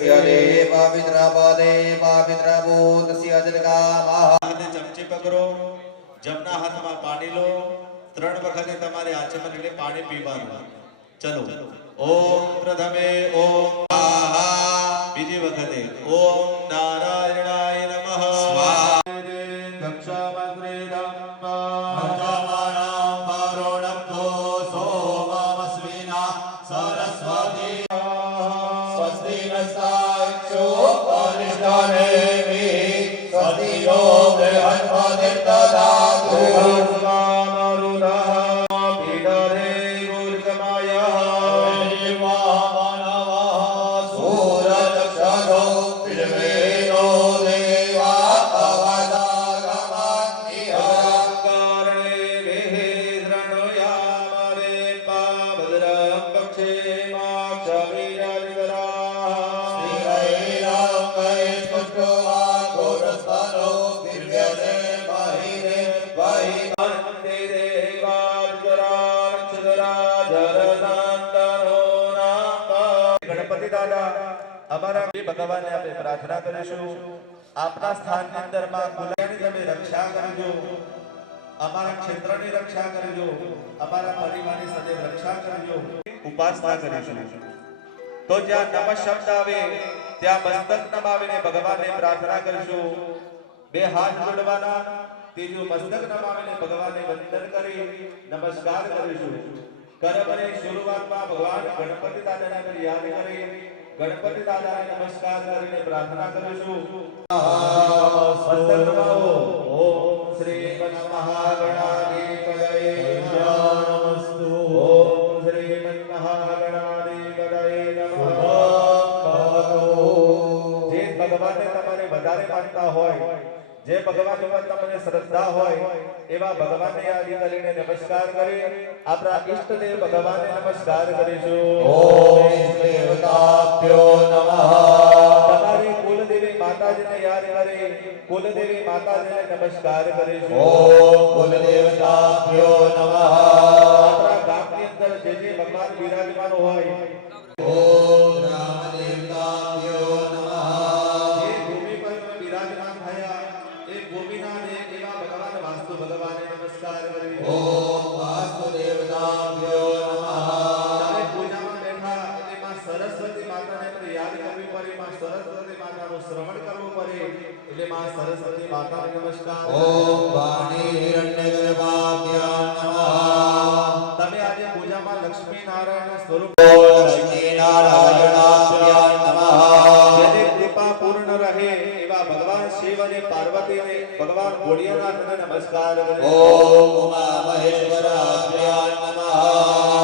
तस्य देव विद्रापदे पवित्रभो तस्य जगदामः चमची पकड़ो जमना हाथ में पानी लो 3 वखते तमारे आचमन એટલે પાણી પીવાનું ચલો ઓમ પ્રથમે ઓમ સ્વાહા બીજી વખતે ઓમ નારાયણાય નમઃ સ્વાહા દક્ષામગ્રે ધમ્મા अर्चमानं वरुणभ्यो सोममस्विना सरस्वती स्वस्ति नस्ताक्षो परिष्ठनेमि स्वस्ति नो बृहस्पतिर्दधातु અમારા ભગવાનને આપણે પ્રાર્થના કરીશું આપના સ્થાનની અંદરમાં ગુલાની તમે રક્ષા કરજો અમારા ક્ષેત્રની રક્ષા કરજો અમારા પરિવારની સदैव રક્ષા કરજો ઉપાસના કરીશું તો જ્યાં નમઃ શબ્દ આવે ત્યાં મસ્તક નમાવીને ભગવાનને પ્રાર્થના કરીશું બે હાથ જોડવાના ત્રીજું મસ્તક નમાવીને ભગવાનને વંદન કરી નમસ્કાર કરીશું કર્મને શરૂઆતમાં ભગવાન ગણપતિ દાદાને યાદ કરી गणपति दादा ने नमस्कार करके प्रार्थना करूं ओम श्री महागणाधिपतये नमस्तु ओम श्री महागणाधिपतये नमः जे भगवान ने तमारे વધારે માનતા હોય જે ભગવાન ઉપર તમને શ્રદ્ધા હોય એવા ભગવાનને યાદ કરીને નમસ્કાર કરી આપણા ઈષ્ટદેવ ભગવાનને નમસ્કાર કરીશું ओम देवताभ्यो नमः તમારી કુલદેવી માતાજીને યાદ કરી કુલદેવી માતાજીને નમસ્કાર કરીશું ओम कुलदेवताभ्यो नमः આપણા ગામની અંદર જે ભગવાન વિરાજમાન હોય ओम रामदेवताभ्यो नमः જે ભૂમિ પર વિરાજમાન થયા એ ભૂમિના દેવ એવા ભગવાન વાસ્તુ ભગવાનને નમસ્કાર કરીશું ओम वासुदेवताभ्यो नमः તમે પૂજામાં બેઠા એટલે માં સરસ્વતી માતાને પણ યાદ કરવી પડે માં સરસ્વતી માતાનું શ્રવણ કરવું પડે એટલે માં સરસ્વતી માતાને નમસ્કાર ओम वाणी हिरण्यगर्भाभ्यो नमः તમે આજે પૂજામાં લક્ષ્મી નારાયણ સ્વરૂપ लक्ष्मी नारायणाभ्यो नमः જેની કૃપા પૂર્ણ રહે એવા ભગવાન શિવ અને પાર્વતીને ભગવાન ભોળિયાનાથને નમસ્કાર કરીશું ओम उमा महेश्वराभ्यो नमः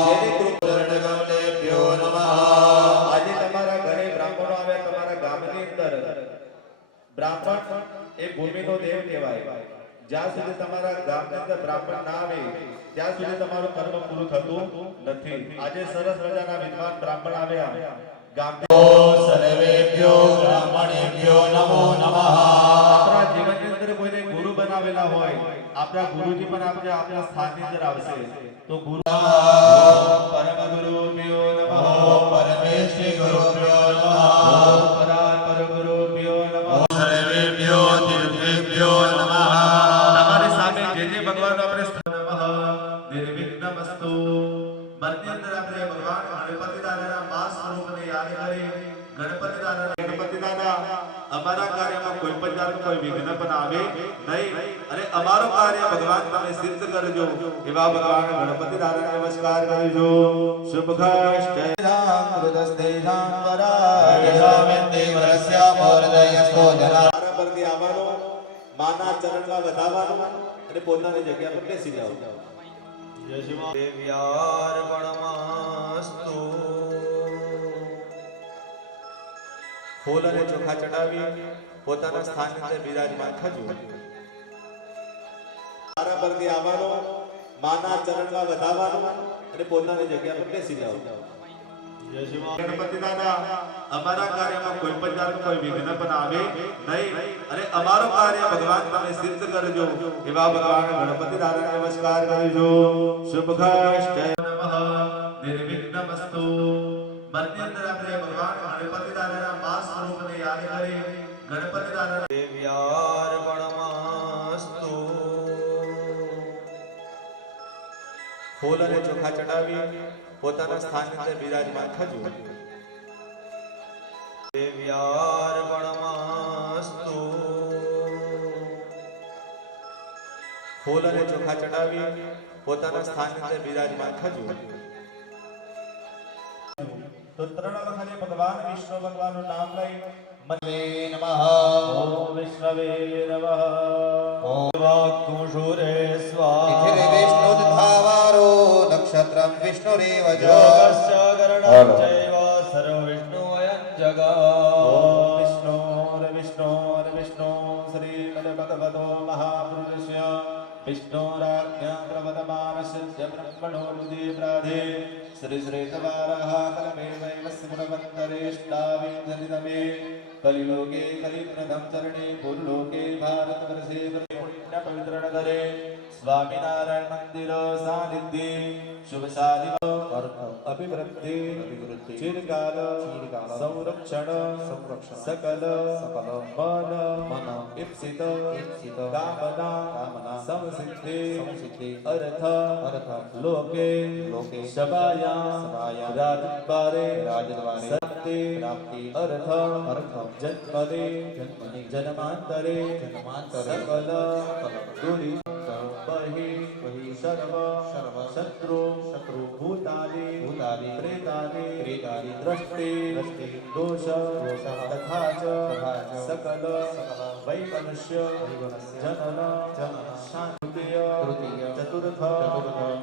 જેની કૃપા पूर्णकमलेभ्यो नमः આજે તમારા ઘરે બ્રાહ્મણો આવે તમારા ગામની અંદર બ્રાહ્મણ એ ભૂમિનો દેવ કહેવાય જ્યાં સુધી તમારા ગામની અંદર બ્રાહ્મણ ના આવે ત્યાં સુધી તમારું કર્મ પૂરું થતું નથી આજે સરસ મજાના વિદ્વાન બ્રાહ્મણ આવ્યા ગામ सर्वेभ्यो ब्राह्मणेभ्यो नमो नमः આપણા જીવનની અંદર કોઈને ગુરુ બનાવેલા હોય આપણા ગુરુજી પણ આપણે આપણા સ્થાનની અંદર આવશે તો ગુરુ પરમ ગુરુભ્યો નમઃ ओम परमेश्वरी गुरुभ्यो नमः પરાપર ગુરુભ્યો નમઃ सर्वेभ्यो तीर्थेभ्यो नमः તમારી સામે જે ભગવાન આપણે નમઃ નિર્વિઘ્નમસ્તુ મનની અંદર આપણે ભગવાન ગણપતિ દાદાના માસ સ્વરૂપને યાદ કરી ગણપતિ દાદા અમારા કાર્યમાં કોઈ પણ જાતનું કોઈ વિઘ્ન પણ આવે નહીં અને અમારું કાર્ય ભગવાન તમે સિદ્ધ કરજો એવા ભગવાન ગણપતિ દાદાને નમસ્કાર કરીશું શુભઘષ્ટેધામ હૃદસ્તેધામ પરથી આવવાનો માના ચરણમાં વધાવવાનો અને પોતાની જગ્યા પર બેસી જાઓ देव्यार्पणमस्तु ફૂલ અને ચોખા ચડાવી પોતાના સ્થાન પર બિરાજમાન થજો મારા પરથી આવવાનો માના ચરણમાં વધાવવાનો અને પોતાની જગ્યા પર બેસી જાઓ ગણપતિ દાદા અમારા કાર્યમાં કોઈ પણ જાતનું કોઈ વિઘ્ન પણ આવે નહીં અને અમારું કાર્ય ભગવાન તમે સિદ્ધ કરજો એવા ભગવાન ગણપતિ દાદાને નમસ્કાર કરીશું શુભઘષ્ટે નમઃ નિર્વિઘ્નમસ્તુ મનની અંદર આપણે ભગવાન ગણપતિ દાદાના માસ અને ચોખા ચડાવી પોતાના સ્થાનની અંદર બિરાજમાન થજો. દેવ્યાર્પણમસ્તુ. ફૂલ અને ચોખા ચડાવી પોતાના સ્થાનની અંદર બિરાજમાન થજો. તો 3 વખતે ભગવાન વિષ્ણુ ભગવાનનું નામ લઈ મન્વે નમઃ. ઓમ વિષ્ણવે નમઃ. ઓમ વાક્તુષુરે ઇતિરે સ્વાહા. વિષ્ણુધાવારો નક્ષત્રમ વિષ્ણુરેવ જ. યોગસ્ચ ગરુડં ચૈવ સર્વવિષ્ણુવયં જગા. ઓમ વિષ્ણુ શ્રીમદ ભગવતો મહાપુરુષસ્ય વિષ્ણોરાજ્ઞા પ્રવદમાનસ્ય બ્રહ્મણો રુદે પ્રાધે શ્રી શ્રી તવારઃ કલમે વૈવસ્ય ગુણવંતરેષ્ટાવિંજલિતમે કલિયુગે કલિપ્રથમ ચરણે ભૂલોકે ભારતવર્ષે પુણ્ય પવિત્ર નગરે સ્વામિનારાયણ મંદિર સાનિધ્યે શુભ સાધિ અભિવૃદ્ધિ ચિરકાલ સંરક્ષણ સકલ મન ઇપ્સિત કામના સમસિદ્ધિ અર્થ લોકે સભાયા રાજદ્વારે સત્ય અર્થ જન્મદે જન્માંતરે સકલ દુરી બહિ સર્વ શત્રુ ભૂતાદિ પ્રેતાદિ દ્રષ્ટિ દોષ તથા ચ સકલ વૈમનુષ્ય જનન શાંતિય ચતુર્થ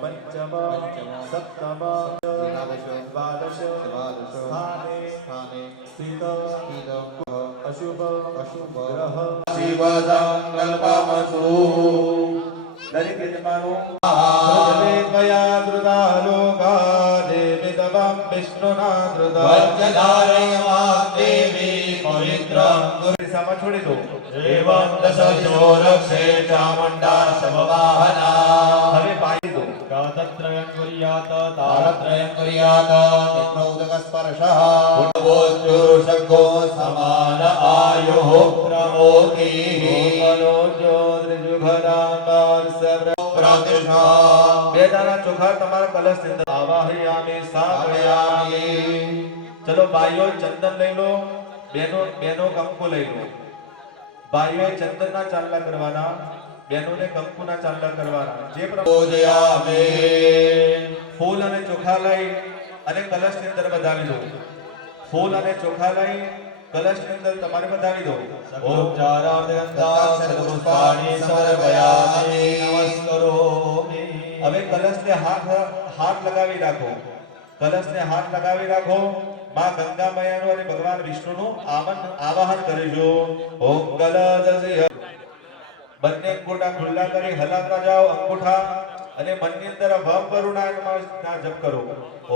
પંચમ સપ્તમ દ્વાદશ સ્થાને સ્થિત અશુભ ગ્રહ શિવ સંકલ્પમસ્તુ. દરેક યજમાનો સર્વે ત્વયા ધૃતા લોકા દેવિતવં વિષ્ણુના ધૃતા. વજ્રધારયમાં દેવી પવિત્રં દિશામાં છોડી દો. એવં દશજો રક્ષે ચામુંડા શવવાહના. હવે પાડી દો. ગાતત્રયં કુર્યાત તાળત્રયં કુર્યાત નિમ્નોદકસ્પર્શઃ. પુનવોચ્યુષકો સમાન આયુઃ પ્રમોદીઃ. પ્રતિષ્ઠા. બે દાણા ચોખા તમારા કલશ ની અંદર આવાહયામિ સ્થાપયામિ. ચલો ભાઈઓ ચંદન લઈ લો, બેનો કંકુ લઈ લો. ભાઈઓ ચંદનના ચાંદલા કરવાના, બહેનોને કંકુના ચાંદલા કરવાના. જે પૂજયામિ. ફૂલ અને ચોખા લઈ અને કલશ ની અંદર વધાવી દો. ફૂલ અને ચોખા લઈ કલશ ની અંદર તમારે વધાવી દો. ઉપચારાર્થગંધા પુષ્પાણિ સમર્પયામિ. નમસ્કરોમિ. હવે કલશને હાથ લગાવી રાખો. કલશને હાથ લગાવી રાખો. માં ગંગા મૈયાનું અને ભગવાન વિષ્ણુનું આવાહન કરજો. ઓમ કલશસ્ય. બંને અંગૂઠા ખુલ્લા કરી હલાવતા જાઓ અંગૂઠા અને મનની અંદર વમ કરુણાય નમઃ જપ કરો.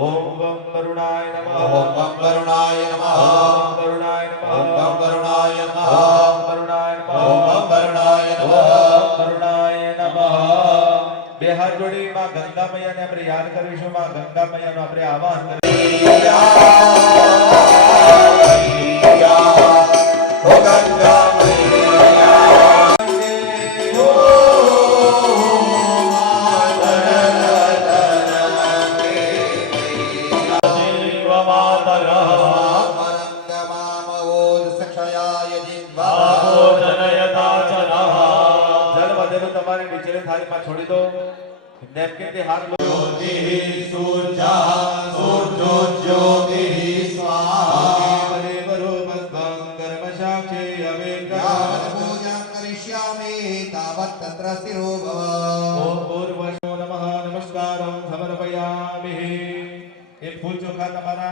ઓમ વમ કરુણાય નમઃ. ઓમ વમ કરુણાય નમઃ. ઓમ કરુણાય નમઃ. ઓમ વમ કરુણાય નમઃ. ઓમ કરુણાય નમઃ. ઓમ વમ કરુણાય નમઃ. ઓમ કરુણાય નમઃ. બે હાથ જોડી માં ગંગા મૈયાને આપણે યાદ કરીશું. માં ગંગા મૈયાનું આપણે આવાહન ઓ ગંગા તમારે નીચેની થાળીમાં છોડી દો. નેપકિન થી હાથ લો. ઓમ ભૂર્ભુવઃ નમઃ. નમસ્કારં સમર્પયામિ. એ ફૂલ ચોખા તમારા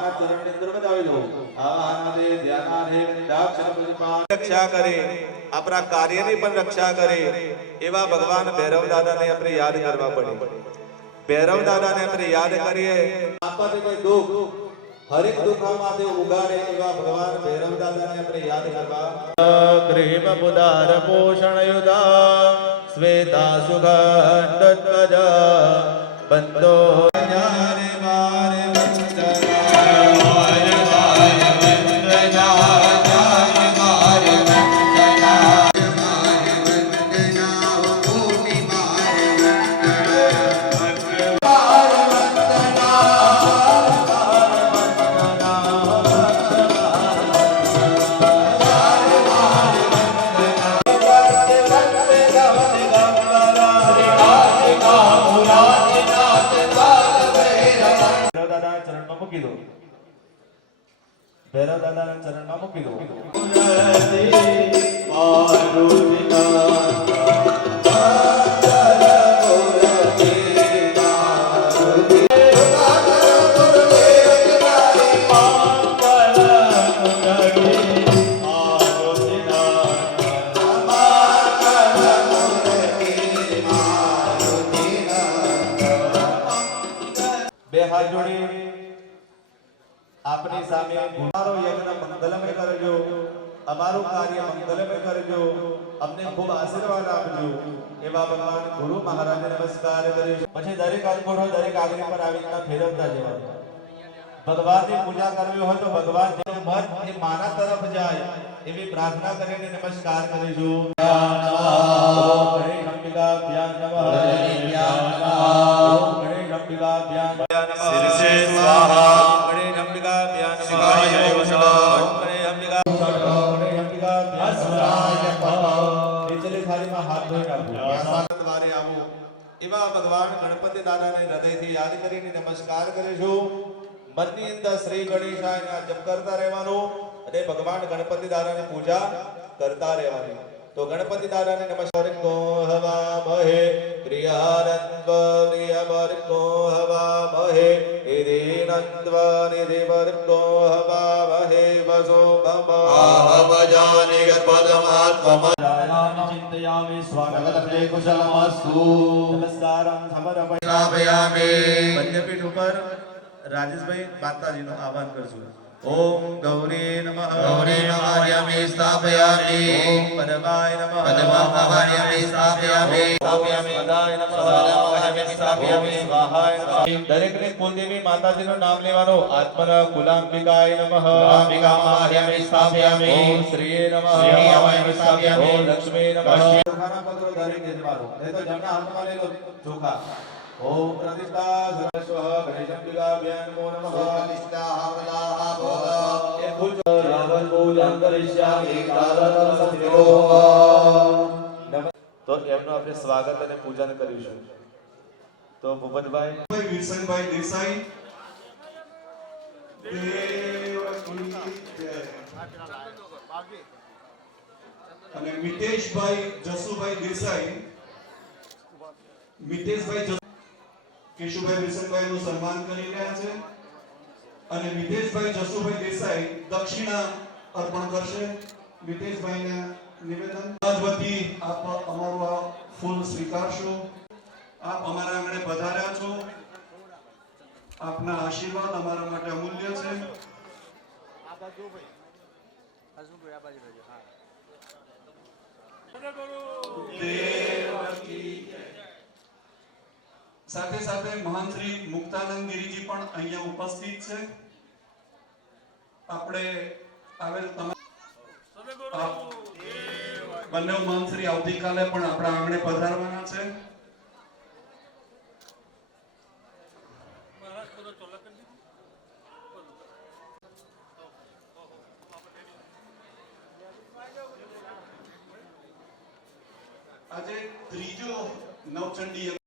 માના ચરણની અંદર બતાવી દો આવાહનાદે ધ્યાનાદે દાક્ષર પુષ્પાન રક્ષા કરે આપણા કાર્યની પણ રક્ષા કરે એવા ભગવાન ભૈરવ દાદાને આપણે યાદ કરવા પડે ભૈરવ દાદાને આપણે યાદ કરીએ આપને કોઈ દુઃખ હરેક દુઃખમાંથી ઉગાડે એવા ભગવાન ભૈરવ દાદાને આપણે યાદ કરવા ગ્રીમ બુધાર પોષણ યુધા શ્વેતા સુગંધત્વજ બંદો યારે મારે ભૈરવ દાદાના ચરણમાં મૂકી દો બે હાથ જોડી આપની સામે અમારો યજ્ઞ મંગલમય કરજો અમારું કાર્ય મંગલમય કરજો અમને ખૂબ આશીર્વાદ આપજો એવા ભગવાન ગુરુ મહારાજને નમસ્કાર કરીશું પછી દરેક અંગૂઠો દરેક આગળ પર આવી રીતના ફેરવતા જવાનું ભગવાનની પૂજા કરવી હોય તો ભગવાન જેનું મન એ માના તરફ જાય એવી પ્રાર્થના કરીને નમસ્કાર કરીશું ગણેશ અંબિકાભ્યામ નમઃ ગણેશ અંબિકાભ્યામ શિરસે સ્વાહા ગણેશ અંબિકાભ્યામ શિવાય નમઃ ગણેશ અંબિકાભ્યામ નીચેની થાળીમાં હાથ ધોઈ નાખો દ્વારે આવો એવા ભગવાન ગણપતિ દાદાને હૃદયથી યાદ કરીને નમસ્કાર કરીશું મનની અંદર શ્રી ગણેશાયના જપ કરતા રહેવાનું અને ભગવાન ગણપતિ દાદાની પૂજા કરતા રહેવાની તો ગણપતિ દાદાને નમસ્કાર કો હવા મહે ક્રિયાનંદ પ્રિયવર્ગો હવા મહે નિધિનંદ નિધિવર્ગો હવા મહે વસો ભમ આહવજાનિ ગર્ભદમાત્મમ ચિંતયામિ સ્વાગતમ કુશલમસ્તુ નમસ્કારં સમર્પયામિ સ્થાપયામિ પદ્યપીઠ ઉપર રાજેશભાઈ માતાજીનું આહવાન કરશું ઓમ ગૌરી નમઃ ગૌરી નમાર્યામિ સ્થાપયામિ ઓમ પદ્માય નમઃ પદ્મમહાર્યામિ સ્થાપયામિ સ્થાપયામિ સદાય નમઃ સદાય સ્થાપયામિ સ્વાહાય નમઃ દરેકને કુલદેવી માતાજીનું નામ લેવાનું આત્મન કુલાંબિકાય નમઃ અંબિકામહાર્યામિ સ્થાપયામિ ઓમ શ્રીએ નમઃ શ્રીયામય સ્થાપયામિ ઓમ લક્ષ્મી નમઃ ચોખાના પત્રો દરેક જજમાનો એ તો જમણા હાથમાં લઈ લો ચોખા ઓમ પ્રતિષ્ઠા સરસ્વ ગણેશંબિકાભ્યામ નમો નમઃ એ ફૂલ રાવણ પૂજન કરીશ્યામિ કારણમ સત્યો તો એમનું આપણે સ્વાગત અને પૂજન કરીશું તો ભૂપતભાઈ વિરસનભાઈ દેસાઈ દેવકી જય. અને મિતેશભાઈ જસુભાઈ દેસાઈ મિતેશભાઈ કેશુભાઈ વિરસનભાઈ નું સન્માન કરી રહ્યા છે અને મિતેશભાઈ જસુભાઈ દેસાઈ દક્ષિણા અર્પણ કરશે મિતેશભાઈને નિવેદન વતી આપ અમારું આ ફૂલ સ્વીકારશો આપ અમારા આંગણે પધાર્યા છો આપના આશીર્વાદ અમારા માટે અમૂલ્ય છે સાથે સાથે મહાન શ્રી મુક્તાનંદ ગિરિજી પણ અહીંયા ઉપસ્થિત છે આપણે આવેલ બંને મહાન શ્રી આવતીકાલે પણ આપણા આંગણે પધારવાના છે આજે ત્રીજો નવચંડી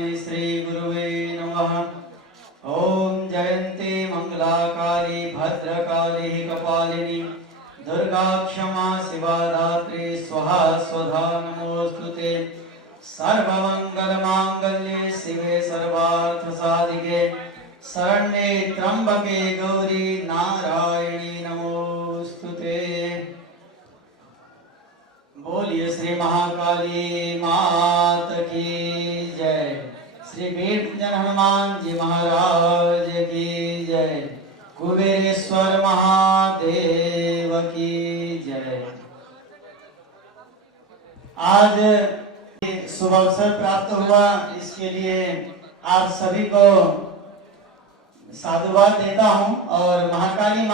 तस्मै श्री गुरुवे नमः। ओम जयन्ती मंगलाकाली भद्रकाली कपालिनी दुर्गा क्षमा शिवा धात्री स्वाहा स्वधा नमोस्तुते। सर्वमंगल मांगल्ये शिवे सर्वार्थ साधिके शरण्ये त्र्यंबके गौरी नारायणी नमोस्तुते। बोलिए श्री महाकाली मात की जय। श्री वीरभंजन हनुमान जी महाराज की जय। कुबेरेश्वर महादेव की जय। आज शुभ अवसर प्राप्त हुआ, इसके लिए आप सभी को साधुवाद देता हूं और महाकाली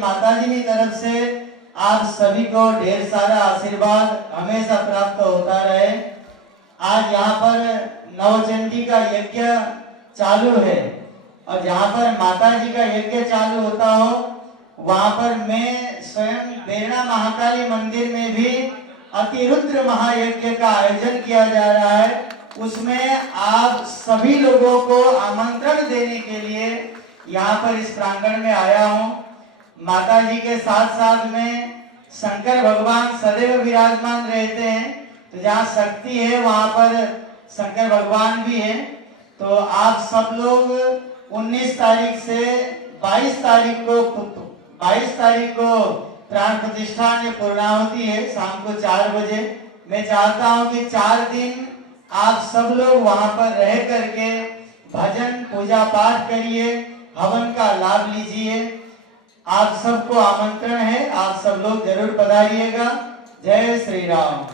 माता जी की तरफ से आप सभी को ढेर सारा आशीर्वाद हमेशा प्राप्त होता रहे। आज यहाँ पर नवचंडी का यज्ञ चालू है और जहाँ पर माता जी का यज्ञ चालू होता हो वहाँ पर मैं स्वयं बेरना महाकाली मंदिर में भी अतिरुद्र महायज्ञ का आयोजन किया जा रहा है। उसमें आप सभी लोगों को आमंत्रण देने के लिए यहाँ पर इस प्रांगण में आया हूँ। माता जी के साथ साथ में शंकर भगवान सदैव विराजमान रहते हैं, तो जहाँ शक्ति है वहाँ पर शंकर भगवान भी है। तो आप सब लोग 19 तारीख से 22 तारीख को प्राण प्रतिष्ठा में पूर्णाहुति है शाम को 4 बजे। मैं चाहता हूँ कि 4 दिन आप सब लोग वहाँ पर रह करके भजन पूजा पाठ करिए, हवन का लाभ लीजिए। आप सबको आमंत्रण है, आप सब लोग जरूर पधारिएगा। जय श्री राम।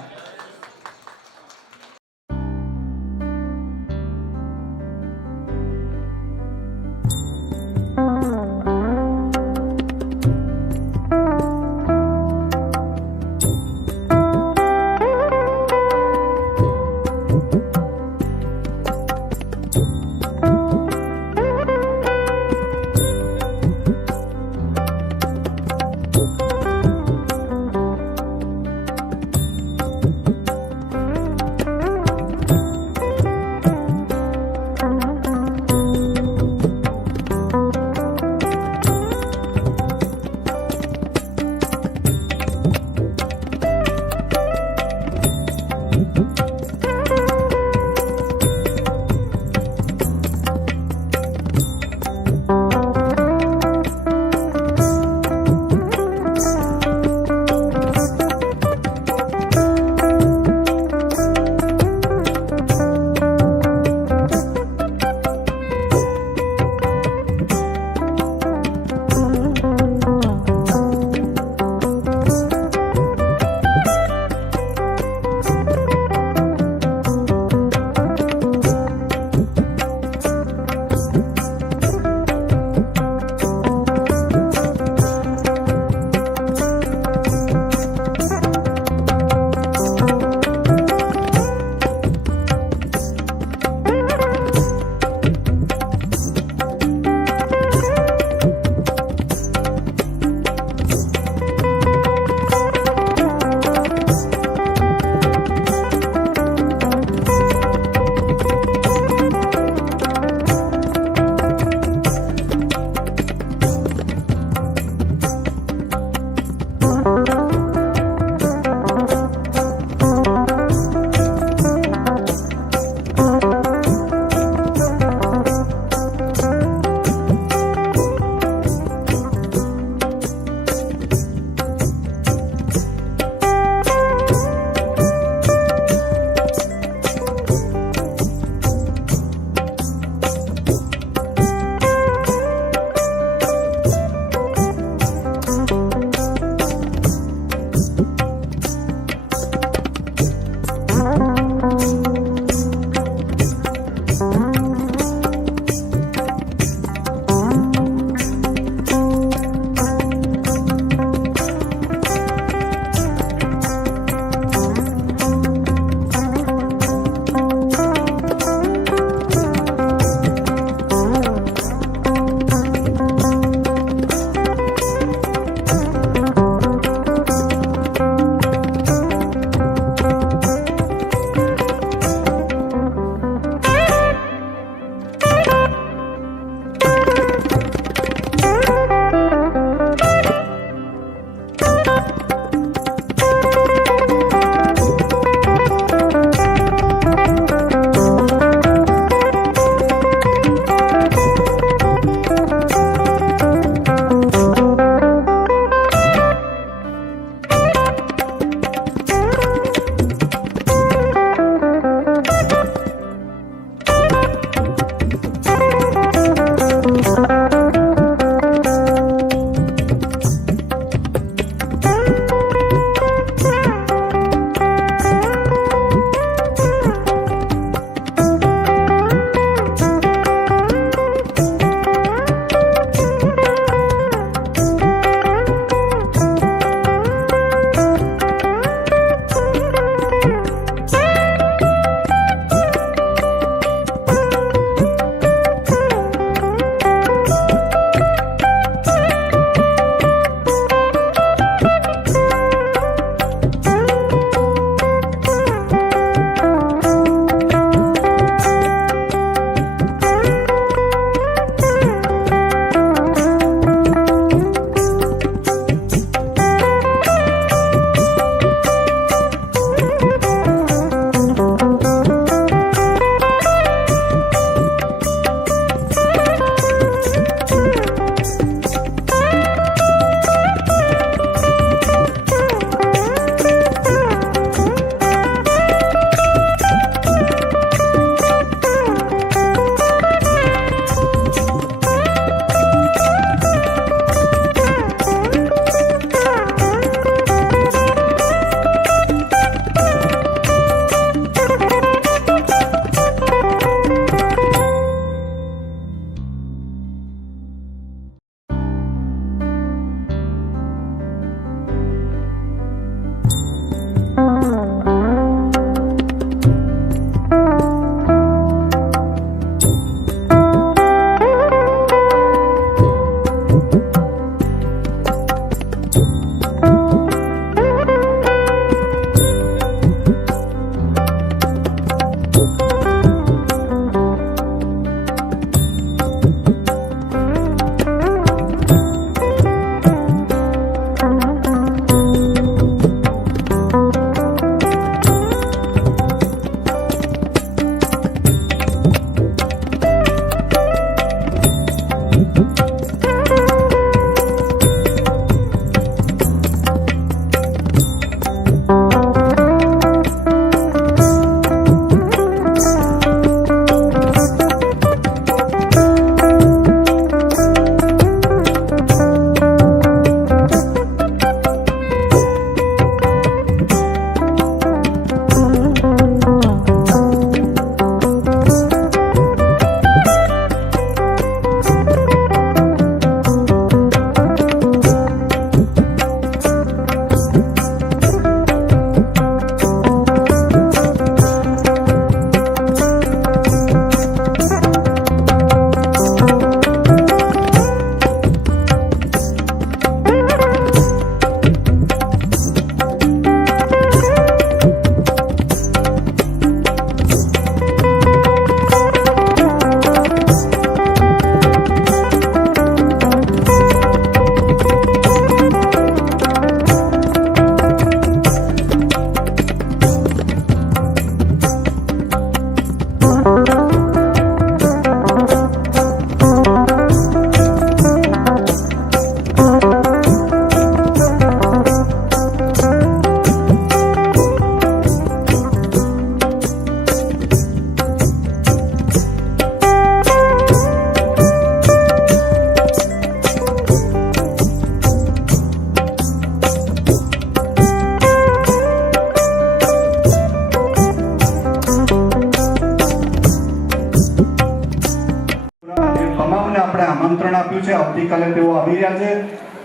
આવતીકાલે તેઓ આવી રહ્યા છે.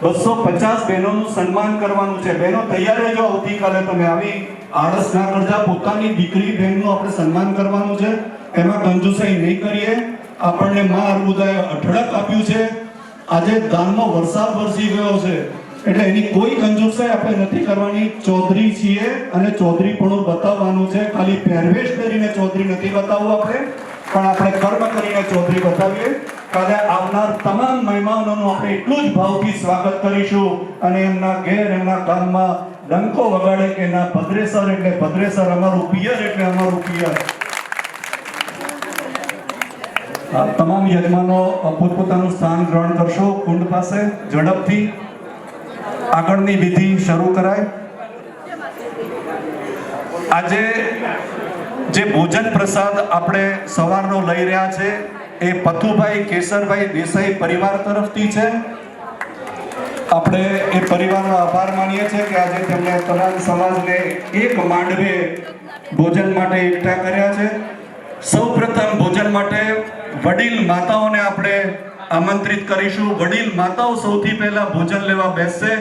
250 બહેનોનું સન્માન કરવાનું છે. બહેનો તૈયાર રહેજો, આવતીકાલે તમે આવી આળસ ના કરતા. પોતાની દીકરી બહેનનું આપણે સન્માન કરવાનું છે, એમાં કંજુસાઈ નહીં કરીએ. આપણને મા અર્બુદાએ અઢળક આપ્યું છે. આજે દાનનો વરસાદ વરસી ગયો છે, એટલે એની કોઈ કંજુસાઈ આપણે નથી કરવાની. ચૌધરી છીએ અને ચૌધરીપણું બતાવવાનું છે. ખાલી પહેરવેશ કરીને ચૌધરી નથી બતાવવું આપણે, પણ આપણે કર્મ કરીને ચૌધરી બતાવીએ. કાલે આવનાર તમામ મહેમાનોનું આપણે એટલું જ ભાવથી સ્વાગત કરીશું અને એમના ઘેર એમના ગામમાં ડંકો વગાડે કે ના ભદ્રેસર એટલે ભદ્રેસર, અમારું પિયર એટલે અમારું પિયર. તમામ યજમાનો પોતપોતાનું સ્થાન ગ્રહણ કરશો કુંડ પાસે. ઝડપથી આગળની વિધિ શરૂ કરાય. આજે જે ભોજન પ્રસાદ આપણે સવારનો લઈ રહ્યા છે એ પથુભાઈ કેસરભાઈ દેસાઈ પરિવાર તરફથી છે. આપણે એ પરિવારનો આભાર માનીએ છીએ કે આજે તેમણે તમામ સમાજને એક માંડવે ભોજન માટે એકઠા કર્યા છે. સૌપ્રથમ ભોજન માટે વડીલ માતાઓને આપણે આમંત્રિત કરીશું. વડીલ માતાઓ સૌથી પહેલા ભોજન લેવા બેસશે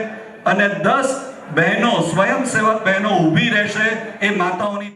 અને 10 બહેનો સ્વયંસેવક બહેનો ઊભી રહેશે એ માતાઓની.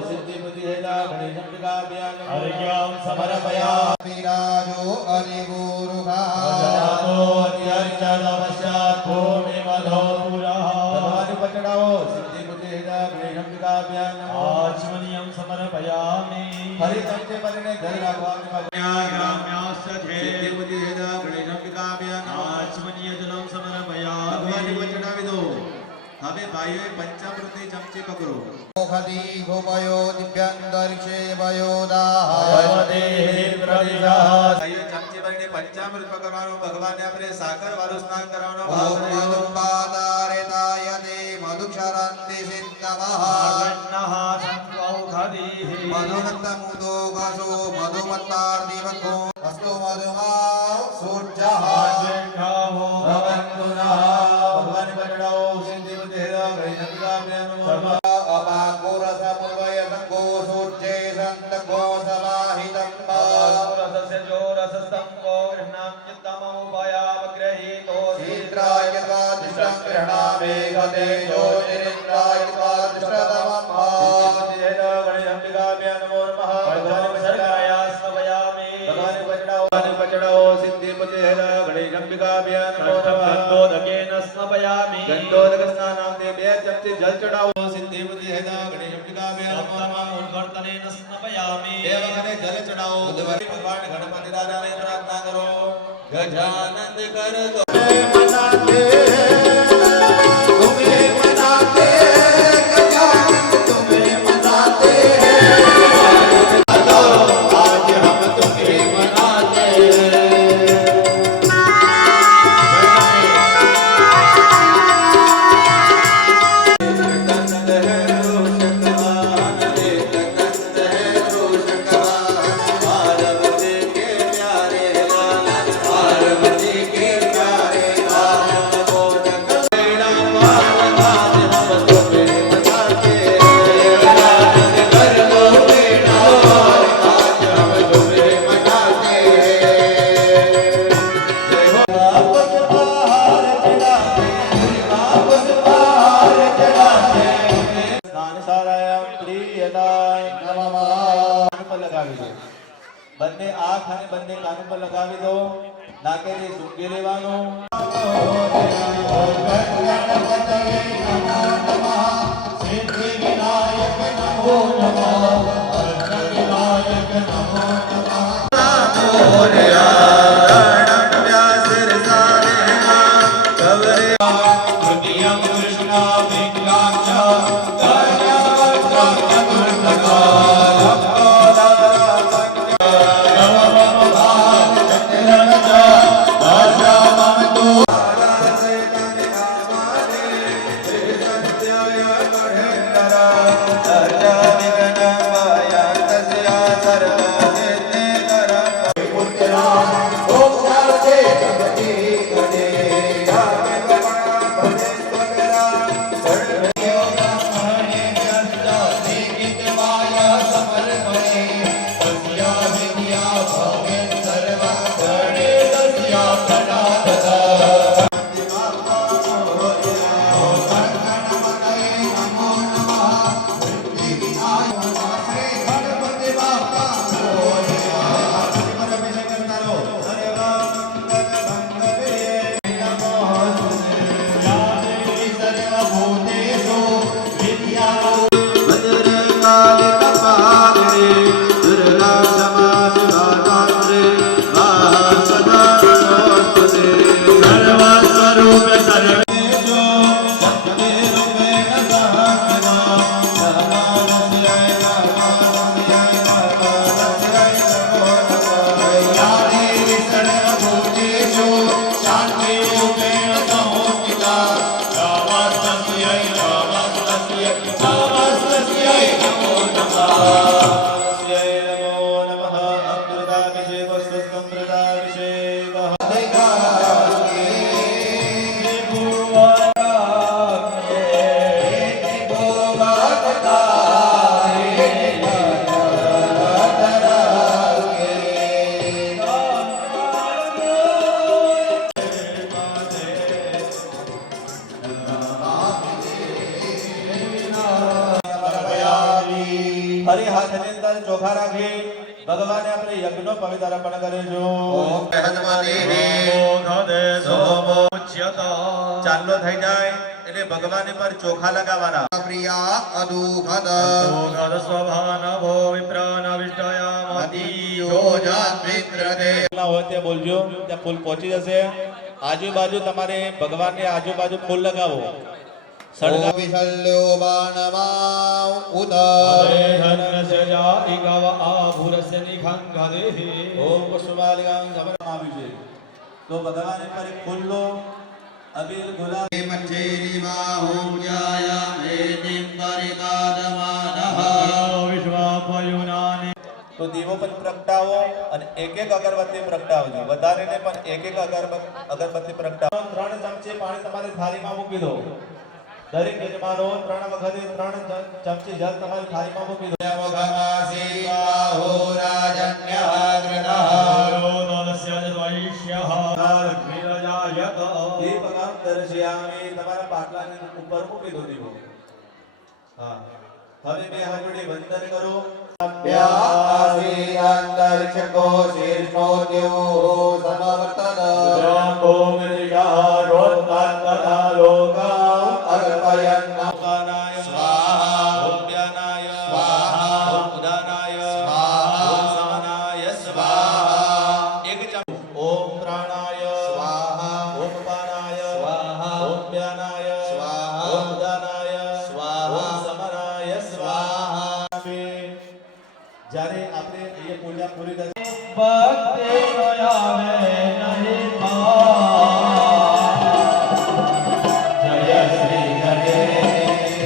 सिद्धि बुद्धि हेला गणेश अंबिकाभ्यां नमो अर्घ्यं समर्पयामि विराजो अरिगुरुगा जातो अत्यर्चनपश्चात् पूर्णिमधो पुरः भगवान को चढ़ाओ सिद्धि बुद्धि हेला गणेश अंबिकाभ्यां नमो आचमनीयं समर्पयामि हरि पंचे परिणे जल राघवामि ग्राम्याश्च सिद्धि थे बुद्धि हेला गणेश अंबिकाभ्यां नमो आचमनीयजलं भगवान समर्पयामि को चढ़ावी दो હવે ભાઈઓએ પંચામૃતની ચમચી પકડો मोखदी गोपयो दिव्यांतरिक्षे वयोदा ભગવતે પ્રતિજા ભાઈઓ ચમચી ભરીને પંચામૃત પકડવાનું ભગવાનને આપણે સાકર વાળું સ્નાન કરવાનો ભાવ ओम ધરાવી દો. मधुपादारेताय ते मधुक्षरन्ति सिद्धमः નઃ સંકૌખદીઃ मधुनन्दमुदोगासो मधुमत्तार्दिवको अस्तु मधुमा सूर्यः આજ્ઞાવો ભવन्तु નઃ ભગવાનને પકડાવો સિદ્ધિ બુદ્ધિ હેરા ગણેશ અંબિકાભ્યાં નમો अपाकुरसमुद्वय संगो सूर्ये सन्तको समाहितं शीघ्राय स्वादिष्टं गृह्णामि गते यो निरिन्द्राय स्वादिष्टतमं સિદ્ધિ હેરા ગણેશ અંબિકાભ્યાં નમો નમઃ ભગવાનને પકડાવો સિદ્ધિ બુદ્ધિ હેરા ગણેશ અંબિકાભ્યાં નમો નમઃ ગંધોદક સ્નાનાંતે બે ચમચી જલ ચડાવો સિદ્ધિ બુદ્ધિ હેરા ગણેશ અંબિકાભ્યાં નમો નમઃ બે વખતે જલ ચડાવો ભગવાન ગણપતિ દાદાને પ્રાર્થના કરો ગજાનંદ કર દો બંને આંખ અને બંને કાન પર લગાવી દો નાકેથી સૂંઘી લેવાનું सर्व ફરી હાથની અંદર ચોખા રાખી ભગવાને આપણે યજ્ઞનો પવિત્ર અર્પણ કરીશું. ઓમ બૃહસ્પતિઃ મોઘદે સોમોચ્યત ચાંદલો થઈ જાય એટલે ભગવાન પર ચોખા લગાવવાના. પ્રિયા અદુખદ મોઘદ સ્વભાનવો વિપ્રાનવિષ્ટયામતિ યોજાત્મિત્રદે ના હોય તે બોલજો, ત્યાં ફૂલ પહોંચી જશે. આજુબાજુ તમારે ભગવાનની આજુબાજુ ફૂલ લગાવો. સળગા વિશલ્યો બાણમાં ઉદ ધનસ્ય જાતિકવ આભુરસ્ય નિખંગદેઃ ઓમ કુસુમાલિકાં સમર્પવામાં આવ્યું છે. તો ભગવાન પર એક ફૂલ લો, અબીલ ગુલાબ વિશ્વાપયુનાનિ તો દીવો પણ પ્રગટાવો અને એક એક અગરબત્તી પ્રગટાવજો. વધારેને પણ એક એક અગરબત્તી પ્રગટાવો. 3 ચમચી પાણી તમારી થાળીમાં મૂકી દો. દરેક યજમાનો 3 વખતે 3 ચમચી જળ તમારી થાળીમાં મૂકી દો. દીપકં દર્શયામિ. તમારા પાટલાની ઉપર મૂકી દો દીવો. હા, હવે બે હાથ જોડી વંદન કરો. અંતરિક્ષકો શીર્ષોદ્યો સમવર્તન અર્પયન્ન ઓમકાનાય સ્વાહા. ઓમ વ્યાનાય સ્વાહા. ઓમ ઉદાનાય સ્વાહા. ઓમ સમાનાય સ્વાહા. એક ચમચી ઓમ પ્રાણાય સ્વાહા. ઓમ પાનાય સ્વાહા. ઓમ વ્યાનાય સ્વાહા. ઓમ ઉદાનાય સ્વાહા. ઓમ સમાનાય સ્વાહા. જ્યારે આપણે એ પૂજા પૂરી થશે ભક્તિ નયામે નહીં પા જય શ્રી ગણેશ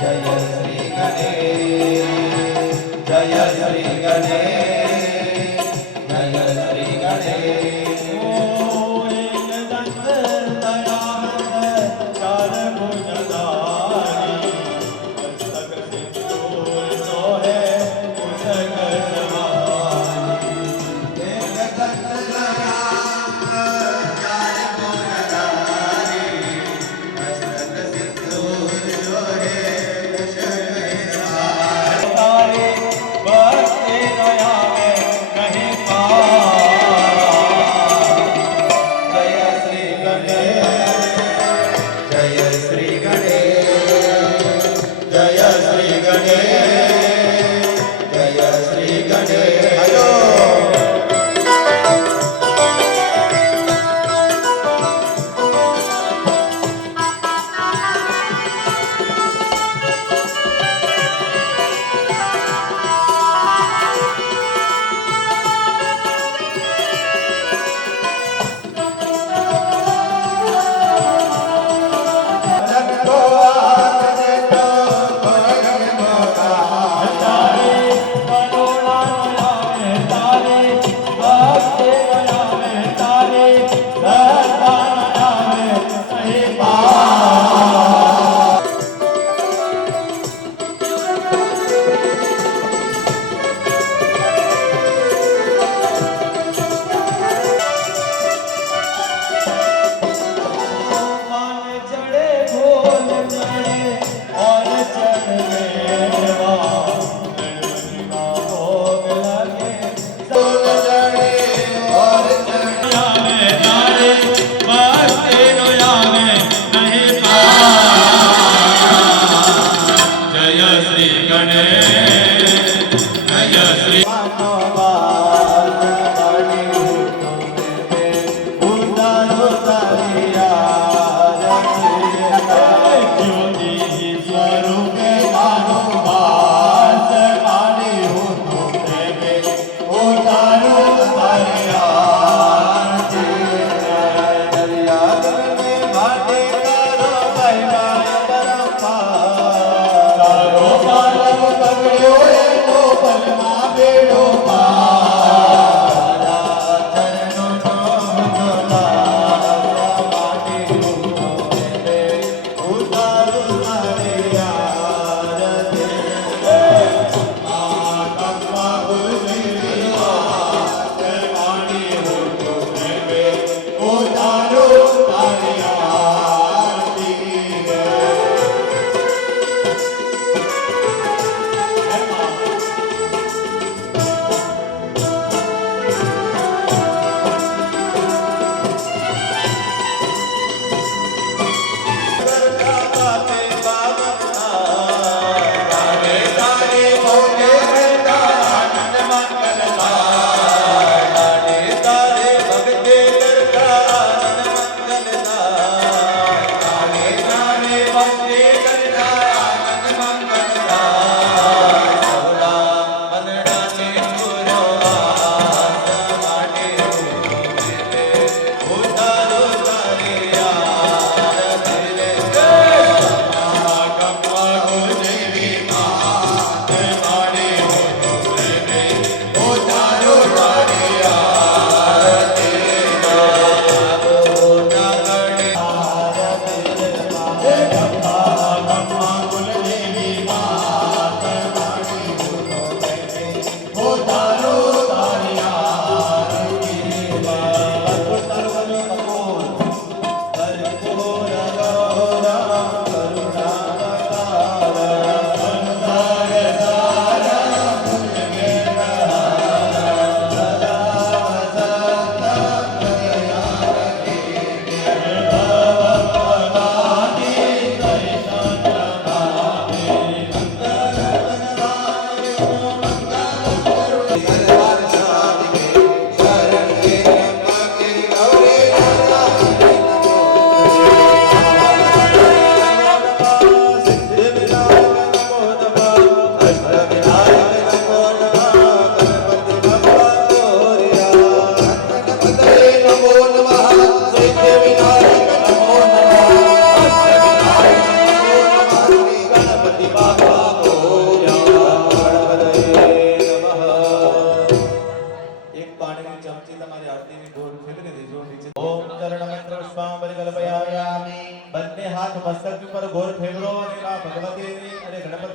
જય શ્રી ગણેશ જય શ્રી ગણેશ જય શ્રી ગણેશ બેડો પાર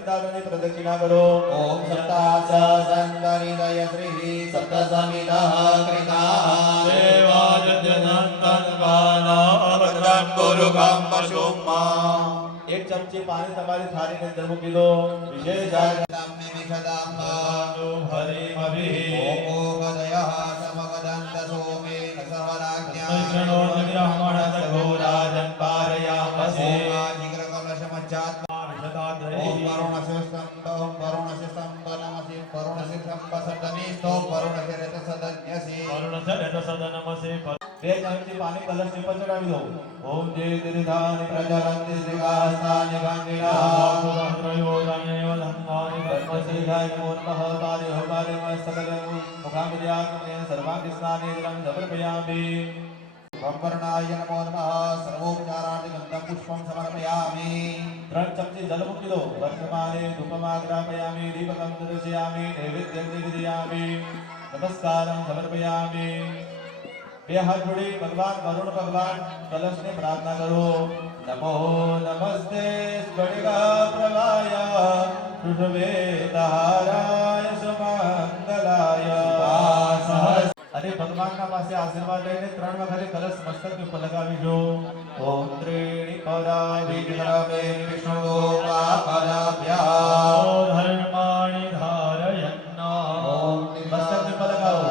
વૃંદાવનની પ્રદક્ષિણા કરો. ઓમ સપ્તાસ સંગરિદય શ્રી સપ્ત સમિતઃ કૃતાઃ ભદ્રં ગુરુકં પશુમ્મા. એક ચમચી પાણી તમારી થાળીની અંદર મૂકી દો. વિશેષ તમ નિમિષદાંગ હરિમભિ ઓમો ગદયઃ સમગદંત સોમેન સહરાજ્ઞા કૃષ્ણો નિગ્રહમણસ ઘોરાજં પારયામસે. ઓમાજિગ્રકલશમચ્ચાત્ ઓમ વરુણસ્ય સ્તંભ ઓમ વરુણસ્ય સ્તંભ નમસી વરુણસ્ય સ્તંભ સદનિષ્ઠો વરુણસ્ય રથ સદન્યસી. બે ચમચી પાણી કલશની પર ચડાવી દો. ઓમ જે તીર્થાનિ પ્રજલંતિ શ્રીકાસ્તાનિ ગાંગીના પદ્મશ્રીજાય નમો નમઃ. કાર્યો કાર્યમય સકલં મુખામિદ્યાત્મને સર્વાંગિસ્નાને જલં સમર્પયામિ. સંવર્ણાય નમો નમઃ. સર્વોપચારાર્થ ગંધમ પુષ્પમ સમર્પયામિ. 3 ચમચી જલ મૂકી દો. વર્તમાને ધૂપમાગ્રાપયામિ દીપકં દર્શયામિ નૈવેદ્યં નિવેદયામિ નમસ્કારં સમર્પયામિ. બે હાથ જોડી ભગવાન વરુણ ભગવાન કલશને પ્રાર્થના કરો. નમો નમસ્તે સ્ફટિકા પ્રવાય પૃથ્વે તારાય સુમંગલાય. અને ભગવાનના પાસે આશીર્વાદ લઈને 3 વખત કલશ મસ્તક ઉપર લગાવીજો. ઓમ ત્રીણિ પરા વિઘ્નમે વિષ્ણુ પાપરાભ્યા ધર્માણિ ધારયન્ના. ઓમ મસ્તક ઉપર લગાવો.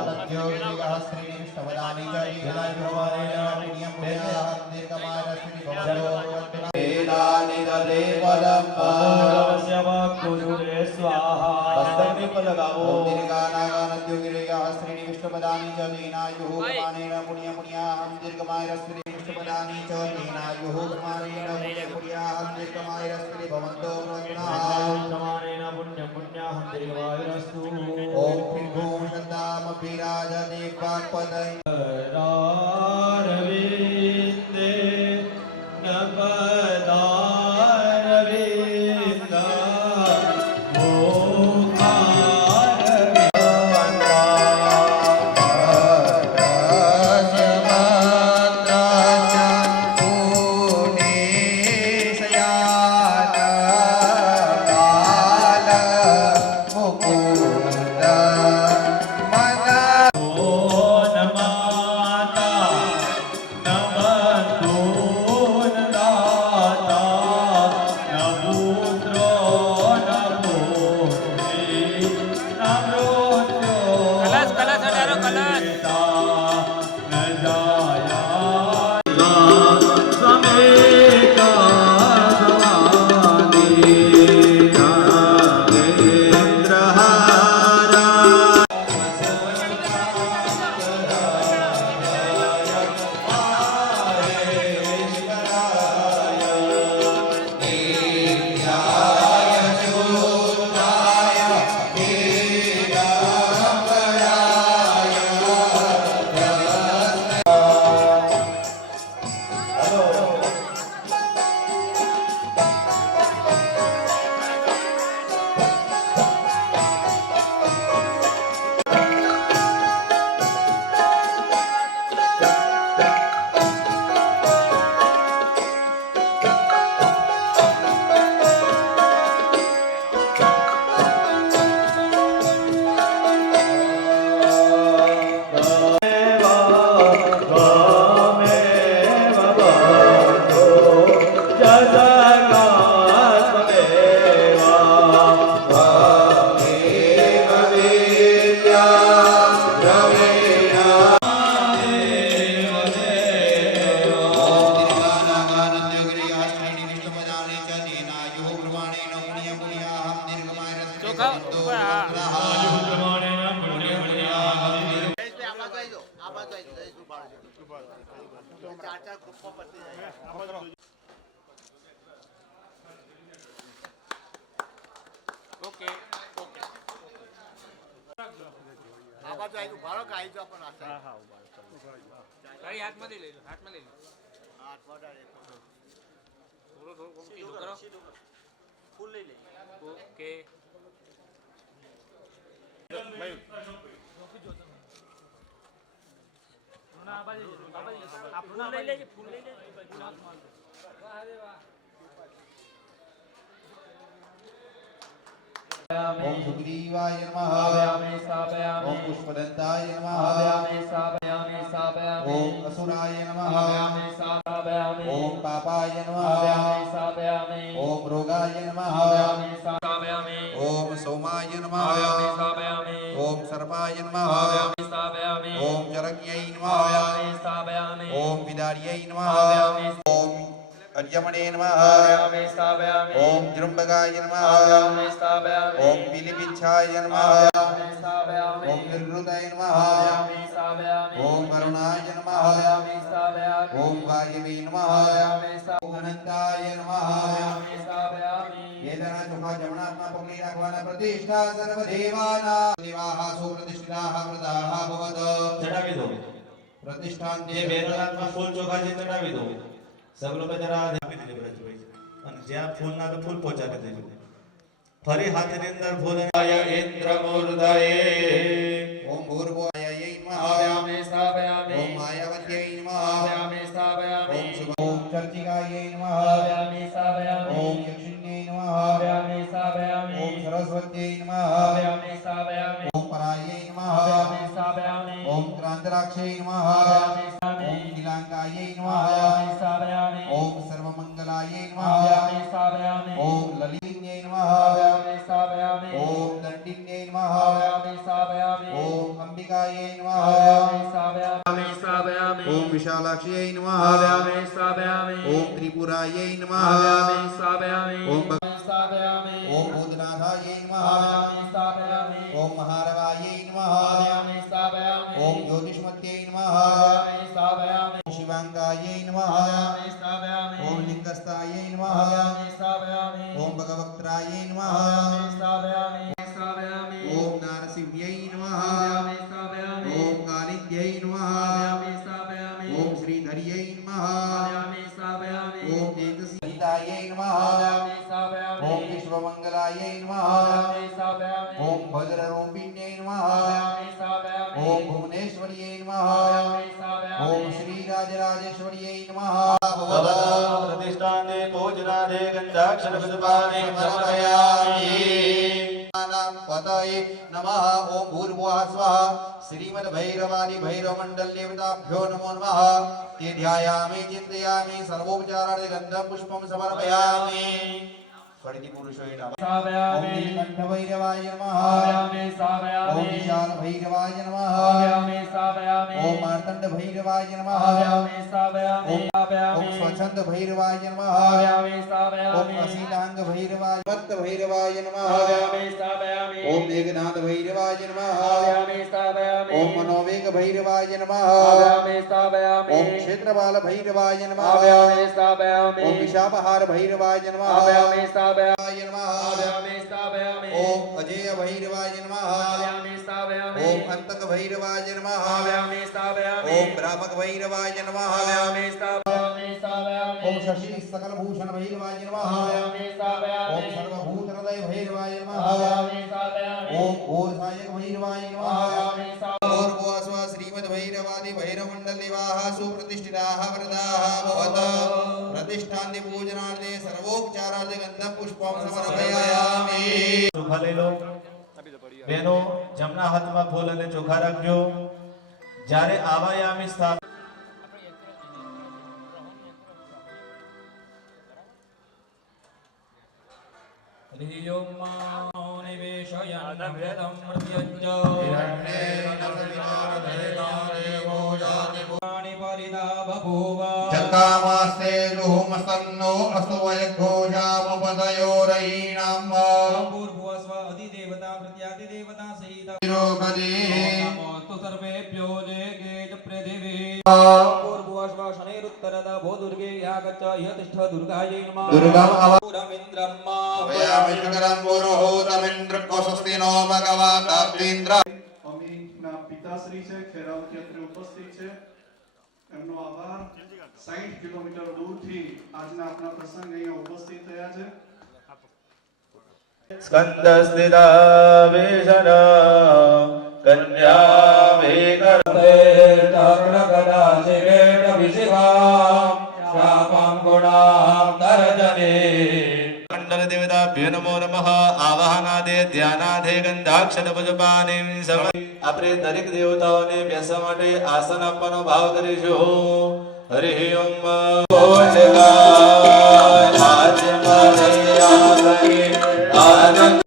સ્ત્રી વિષ્ણવદાની જય વિનાય ભગવાનેન પુણ્યમ પુણ્યાહં દીર્ઘમાયસ્તિ ભવતો વેદાનિ દલે પદમ ભગવસ્ય વાક્કુરુરે સ્વાહા. મસ્તક ઉપર લગાવો. ઓમ દીર્ઘાનાગાનદ્યોગિરેયઃ સ્ત્રી વિષ્ણવદાની ચ વિનાયુઃ પ્રમાણેન પુણ્યમ પુણ્યાહં દીર્ઘમાયસ્તિ વિષ્ણવદાની ચ વિનાયુઃ પ્રમાણેન પુણ્યમ પુણ્યાહં દીર્ઘમાયસ્તિ ભવતો પુનઃ. પ્રમાણેન પુણ્યં પુણ્યાહં દીર્ઘાયુરસ્તુ. ઓમ ભૃગું શબ્દામભિરાજતે વાક્પદય રારવિંદે નપદારવિંદ ओम सुग्रीवाय नमः ओम पुष्पदंताय नमः ओम असुराय नमः ओम पापाय नमः ओम रोगाय नमः ओम सोमाय नमः ओम सर्पाय नमः ओम जरज्ञै नमः ओम विदार्यै नमः ओम अर्यमणे नमः ओम जृंबगाय नमः ओम पीलिपिच्छाय नमः ओम निर्वृताय नमः ओम वरुणाय नमः ओम वायवे नमः ओम अनंताय नमः वेदना चोखा जमना अपना पकड़ी राखवाना प्रतिष्ठा सर्वदेवाना देवाः सुप्रतिष्ठिताः व्रताः भवत चढ़ावी दो प्रतिष्ठान ये वेदनात्मा फूल चोखा जी चढ़ावी दो सब लोग जरा આપી દેજો બ્રજભાઈ અને જ્યાં ફૂલ ના તો ફૂલ પહોંચાડી દેજો ફરી હાથની અંદર ફૂલ આય ઇન્દ્રમૂર્ધયે ओम भूर्भुवाय नमः ओम मायावत्यै नमः ओम शुभ ओम चर्चिकाय नमः ओम यक्षिण्यै नमः ओम सरस्वत्यै नमः ओम परायै नमः ओम क्रान्तराक्षै नमः ओम नीलांकायै नमः ओम सर्वमंगलायै नमः ओम ललिन्यै नमः ओम दण्डिन्यै नमः ओम अंबिकायै नमः ओम विशालाक्ष्यै नमः ओम त्रिपुरायै नमः ओम ओम भूतनाथायै नमः ओम महारवायै नमः ओम ज्योतिष्मत्यै नमः शिवांगायै नमः ओम लिंगस्थायै नमः ओम भगवक्त्रायै नमः ओम नारसिंह्यै नमः ओम कालिंद्यै नमः ओम श्रीधर्यै नमः ओम तेजस्वितायै नमः ओम विश्वमंगलायै नमः ओम भद्ररूपिण्यै नमः ओम भुवनेश्वर्यै नमः ओम श्रीराजराजेश्वर्यै नमः प्रतिष्ठाने पूजनादे गंधाक्षर पुष्पाणि समर्पयामि पतये नमः ओम भूर्भुवः स्वः श्रीमद्भैरवादि भैरवमण्डल देवताभ्यो नमो नमः ते ध्यायामि चिन्तयामि सर्वोपचारार्थे गन्धं पुष्पं समर्पयामि फलिति पुरुषोय नमः ओम नीलकण्ठ भैरवाय नमः ओम विशाल भैरवाय नमः ओम मार्तण्ड भैरवाय नमः ओम स्वच्छंद भैरवाय नमः ओम असीलांग भैरवाय वत्त भैरवाय नमः ओम मेघनाथ भैरवाय नमः ओम मनोवेग भैरवाय नमः ओम क्षेत्रपाल भैरवाय नमः ओम विशापहार भैरवाय नमः नमः ओम अजय भैरवाय नमः ओम अंतक भैरवाय नमः ओम भ्रामक भैरवाय नमः ओम शशि सकल भूषण भैरवाय नमः ओम सर्वभूत हृदय भैरवाय नमः ओम घोर सायक भैरवाय नमः और वो अस्वा श्रीमद् भैरवादि भैरवमण्डल निवाः सुप्रतिष्ठिताः व्रताः भवत प्रतिष्ठान्ति पूजनार्थे सर्वोपचारार्थे गन्धं पुष्पं समर्पयामि ચોખા લઈ લો બેનો જમણા હાથમાં ફૂલ અને ચોખા રાખજો જ્યારે આવાયામી સ્થાન जकामास्ते जुहुमस्तन्नो अस्तु वयघोषामपदयोरयीणाम् विरोगदे सर्वेभ्यो जयगे च पृथिवी पूर्वश्वासनेरुत्तरदा भो दुर्गे यागच्च यतिष्ठ दुर्गायै नमः दुर्गम् अवपुरमिन्द्रम् अवयामिशकरं पुरोहोतमिन्द्रको स्वस्ति नो भगवतात्विन्द्र અમીના પિતાશ્રી છે ખેરાવતી અત્રે ઉપસ્થિત છે એમનો આભાર 60 કિલોમીટર દૂરથી આજના આપણા પ્રસંગ અહીંયા ઉપસ્થિત થયા છે સ્કંદસ્થિતા વેશના કન્યા વેકરતે ચક્રગદા શિવેટ વિશિખામ શાપામ ગુણામ દર્જને મંડલ દેવતાભ્યો નમો નમઃ નમઃ આવાહનાદે ધ્યાનાદે ગંધાક્ષત પુષ્પાનિ આપણે દરેક દેવતાઓને બેસવા માટે આસન આપવાનો ભાવ કરીશું. હરિ ઓમ બોલગાય આજ મારે આગે આનંદ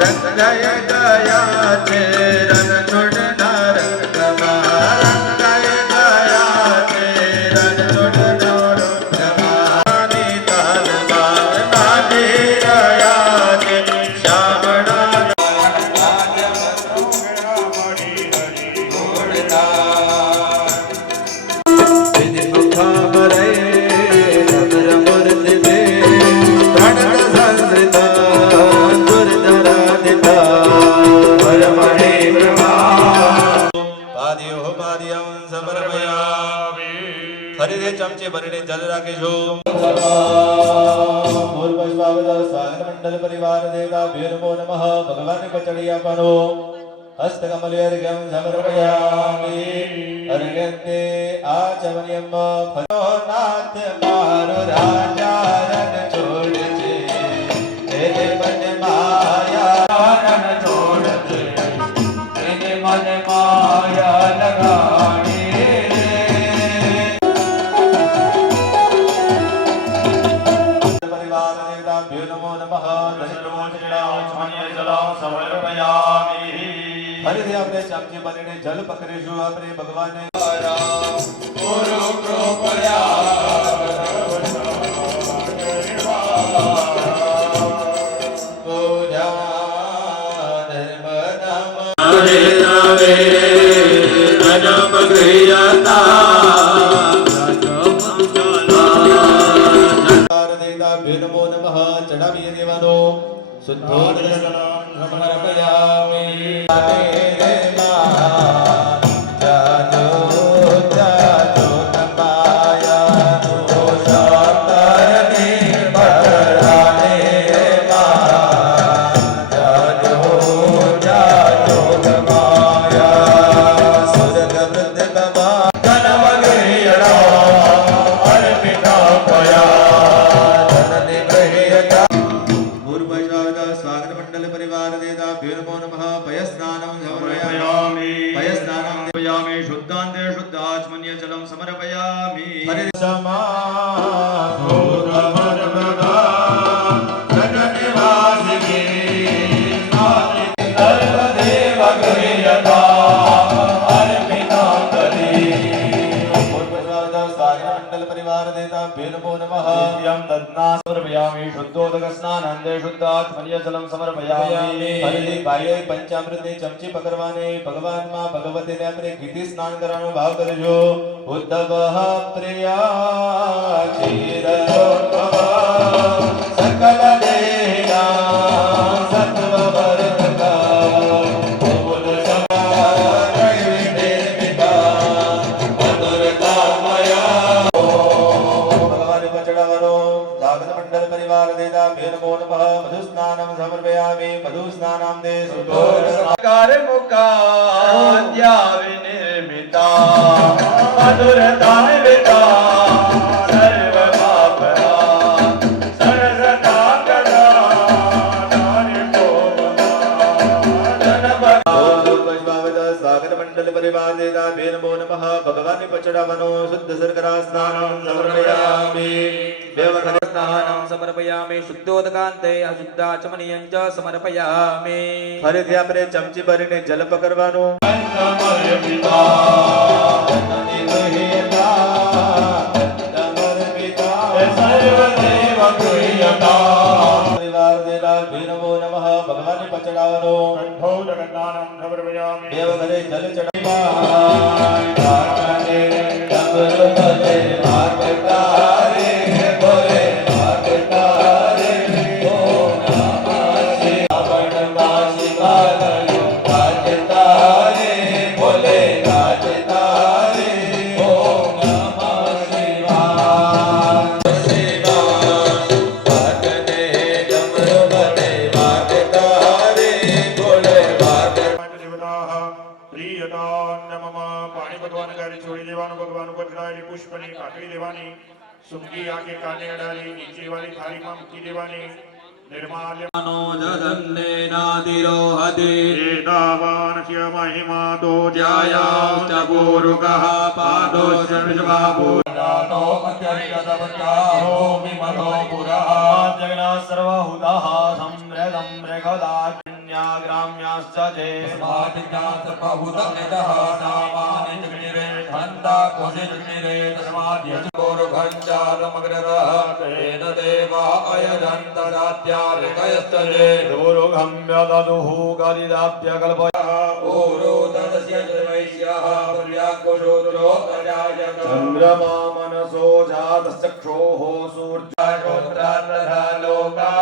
રંગાય ગયા છે રન છોડના રંગમાં રંગાય ગયા છે રન છોડના રંગમાં તાલમાં નાચી રહ્યા છે શ્યામળા ફરીથી ચમચી ભરીને જલ રાખીશું. સ્વાગત મંડળ પરિવાર દેવતા ભ્યો નમઃ ભગવાન પચડી આપવાનો હસ્તકમલે અર્ઘ્યં સમર્પયામિ. અર્ઘ્યંતે આચમનિયમ ફલો નાથ મારો રાજા રન છોડ છે એને મન માયા રન છોડ છે એને મન માયા લગાડી ફરીથી આપણે ચમચી ભરીને જલ પકડીશું. આપણે ભગવાનને ચડાવીએ દેવાનો શુદ્ધો સમર્પયામિ. પંચામૃતની ચમચી પકડવાની ભગવાનમાં ભગવતીને આપણે ઘીથી સ્નાન કરવાનો ભાવ કરજો. ઉદ્ધવ પ્રિયા સકલ દેયા સત્વ ભગવાન પચડાવાનો શુદ્ધ શર્કરા સ્નાનમ સમર્પયામિ. બે વખત સ્નાનમ સમર્પયામિ. શુદ્ધોદકાંતે અશુદ્ધાચમનીયં ચ સમર્પયામિ. ફરીથી આપણે ચમચી ભરીને જલ પકડવાનું. ભગવાન પચડાવાનો બે વખતે જલ ચડાવવાનો પ્રિયતાન મમ પાણી ભગવાન ગાડી છોડી દેવાનું ભગવાન ઉપર ચડાયેલી પુષ્પની કાકડી દેવાની સુમકી આંખે કાને અડાડી નીચે વાળી થાળીમાં મૂકી દેવાની निर्माल्य मनोजन्नेनादिरोहति एतावानस्य महिमा तो ध्यायाश्च गुरुकः पादोश्च वृषभाभूषाणो अत्यन्तवत्ताहो विमलो पुरः जगन्नाथ सर्वहुतः सम्मृगं मृगदाग्न्या ग्राम्याश्च जे सर्वहुतः सामानि जग्निरे हन्ता कोशिजग्निरे तस्माद्य गुरुघञ्चालमग्ररः तेन देवा अयजन्त दात्यार्कयस्तजे गुरुगम्यदनुः गलिदाप्यकल्पय ऊरो तदस्य जन्मैस्यः पुर्याकोशोत्रो अजायत चन्द्रमा मनसो जातश्चक्षोः सूर्यागोत्रान्तरा लोका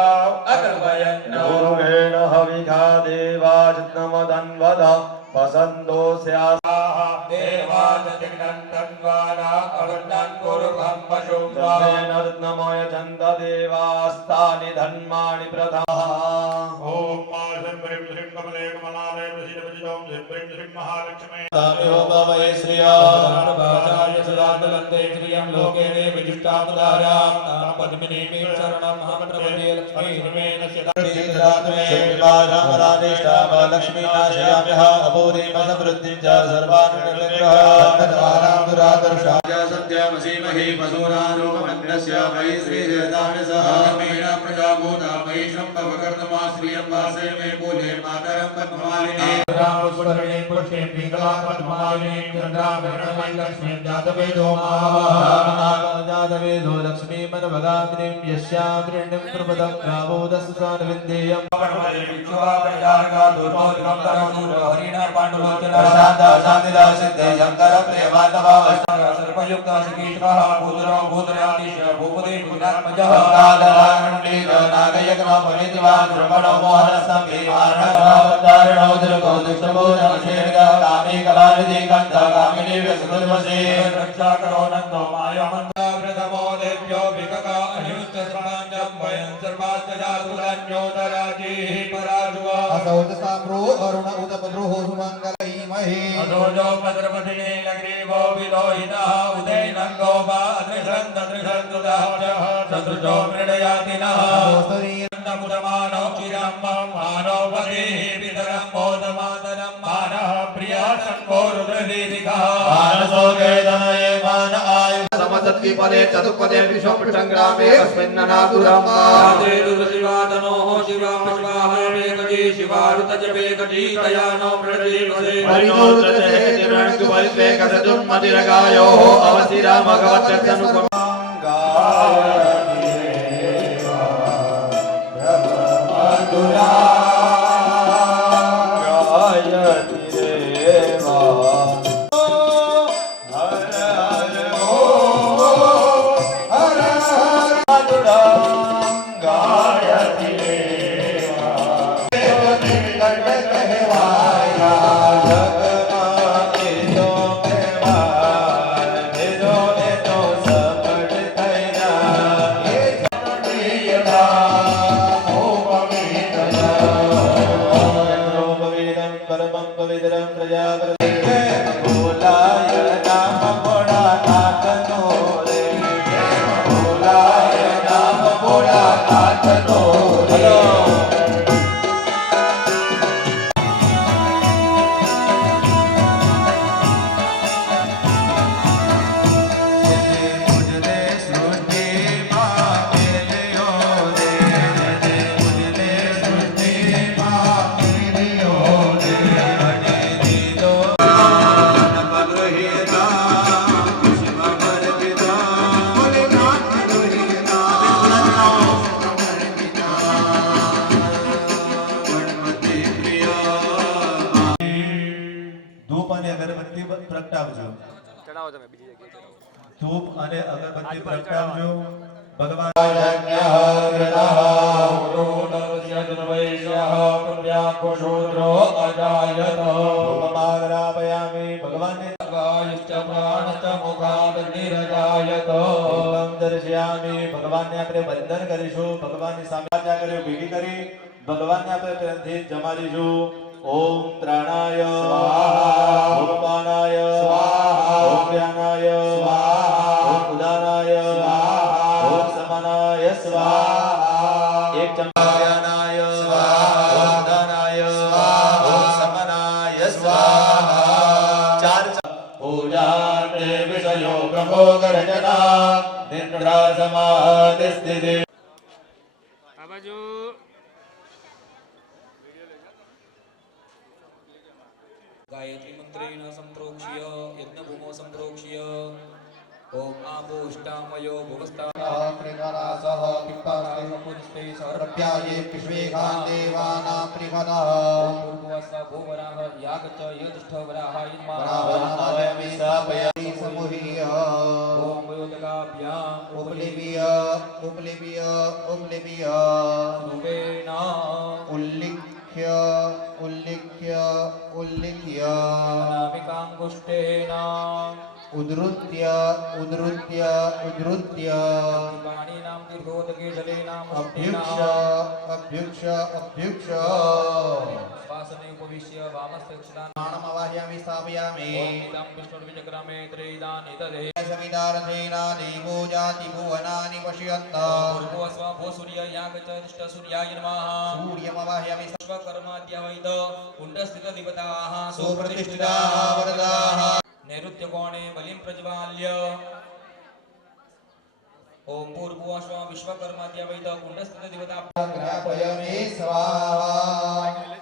गुरुगेण हविघा देवाजनमदन्वद वसन्तो स्यासाः देवाजतिग्नन्तन्वाना अवन्नं कुरुभं पशुभ्रा रत्नमय चन्द देवास्तानि धन्माणि प्रथमः ओम माधं प्रेम श्रीं कमले कमलालय प्रसिद्ध प्रसिद्धं प्रेम श्रीं महालक्ष्मी तामिहो भवये श्रिया सर्वभाषाय सदातलन्ते श्रियं लोके देव जुष्टापदारां तां पद्मिनीं शरणं अहं प्रपद्ये लक्ष्मी निमेन लक्ष्मीनाशयाम्यः अपूर्णिमसमृद्धिं च सर्वान् निर्विघ्नः सत्यमसीमहि पशूनारूपमन्यस्य मयि श्रीजयदानसः मेण प्रजाभूता मयि शम्भवकर्तमा श्रियं वासे मे कूले मातरं पद्ममालिनी रामपुष्परणे पुष्पे पिंगला पद्मालिनी चन्द्राभरणमयि लक्ष्मीं जातवेदो जातवेदो लक्ष्मीमनभगाग्निं यस्यां वृण्यं प्रपदं ग्रामोदस्सान विन्देयं विश्वा प्रजार्गा दुर्मोदकं तरवूर हरिणा पाण्डुलोचना शान्ता शान्तिदा सिद्धे शङ्कर प्रियमातवा सर्वयुक्ता श्रीकृष्णः भूतरो भूतराधीश भूपति भूतात्मजः कालरागण्डीक नागयज्ञ पवित्रवान् श्रवणो मोहनस्तं भीमार्णवतारणो दुर्गो दुष्टभूतमशेर्ग कामी कलानिधि कन्द कामिनी व्यसुर्वशी रक्षा करो नन्दो मायामन्ता प्रथमो देव्यो विकका अयुक्त समान्यं वयं सर्वाश्च जातुलन्योदराजीः पराजुवा असौत साम्रो अरुण उदपद्रोः सुमङ्गलैमहे अदोजो पद्रपतिने लग्रीवो विलोहितः उदयनङ्गो वा अदृशन्ददृशन्दुदः शत्रुजो मृडयातिनः नमुदमानो चिरं मानो वदेः वितरं मोदमातरं मानः प्रिया शम्भो रुद्रदीर्घः मानसो वेदनये मान आयु समसद्विपदे चतुष्पदे विश्वसङ्ग्रामे अस्मिन्ननातुरम् शिवातनोः शिवाः वेगजी शिवारुतजवेगजी तयानो प्रदीपसे परिणोदते तिरुवणकुपरित्वेकसदुन्मतिरगायोः अवसिरामगवत्यनुपम ધૂપ અને અગરબત્તી પ્રગટાવજો ભગવાન ભગવાનને દર્શયામી ભગવાનને આપણે વંદન કરીશું ભગવાનની સામે આજ્ઞા કરી ભેગી કરી ભગવાનને આપણે પ્રેમથી જમાડીશું ઓમ પ્રાણાય સ્વાહા भोगर्जना निद्रा समाधि स्थिति गायत्री मंत्रेण संप्रोक्ष्य यज्ञभूमौ संप्रोक्ष्य ओम आपोष्टामयो भुवस्ता प्रिगणासः पिप्पास्ते पुष्टे सर्वप्याये पिष्वेगान् देवानां प्रिगणः पूर्वस्व भूवराह यागच यतिष्ठवराहाय वराहनामयामि स्थापयामि समुह्य ओम वयोदकाभ्याम् उपलिप्य नुवेना उल्लिख्य अनामिकाङ्गुष्ठेन उद्धृत्य पाणिनां दीर्घोदके जलेनां अभ्युक्ष श्वासने उपविश्य वामस्तक्षदान् प्राणमवाह्यामि स्थापयामि ओमितां विष्णुर्विचक्रमे त्रेदानि तदे सवितारथेन देवो जाति भुवनानि पश्यन्त पूर्वस्व भो सूर्य यागच तिष्ठ सूर्याय नमः सूर्यमवाह्यामि स्वकर्माद्यवैद कुण्डस्थितदेवताः सुप्रतिष्ठिताः वरदाः नैऋत्यकोणे बलिं प्रज्वाल्य ओम पूर्वस्व विश्वकर्माद्यवैद कुण्डस्थितदेवता ग्रापयामि स्वाहा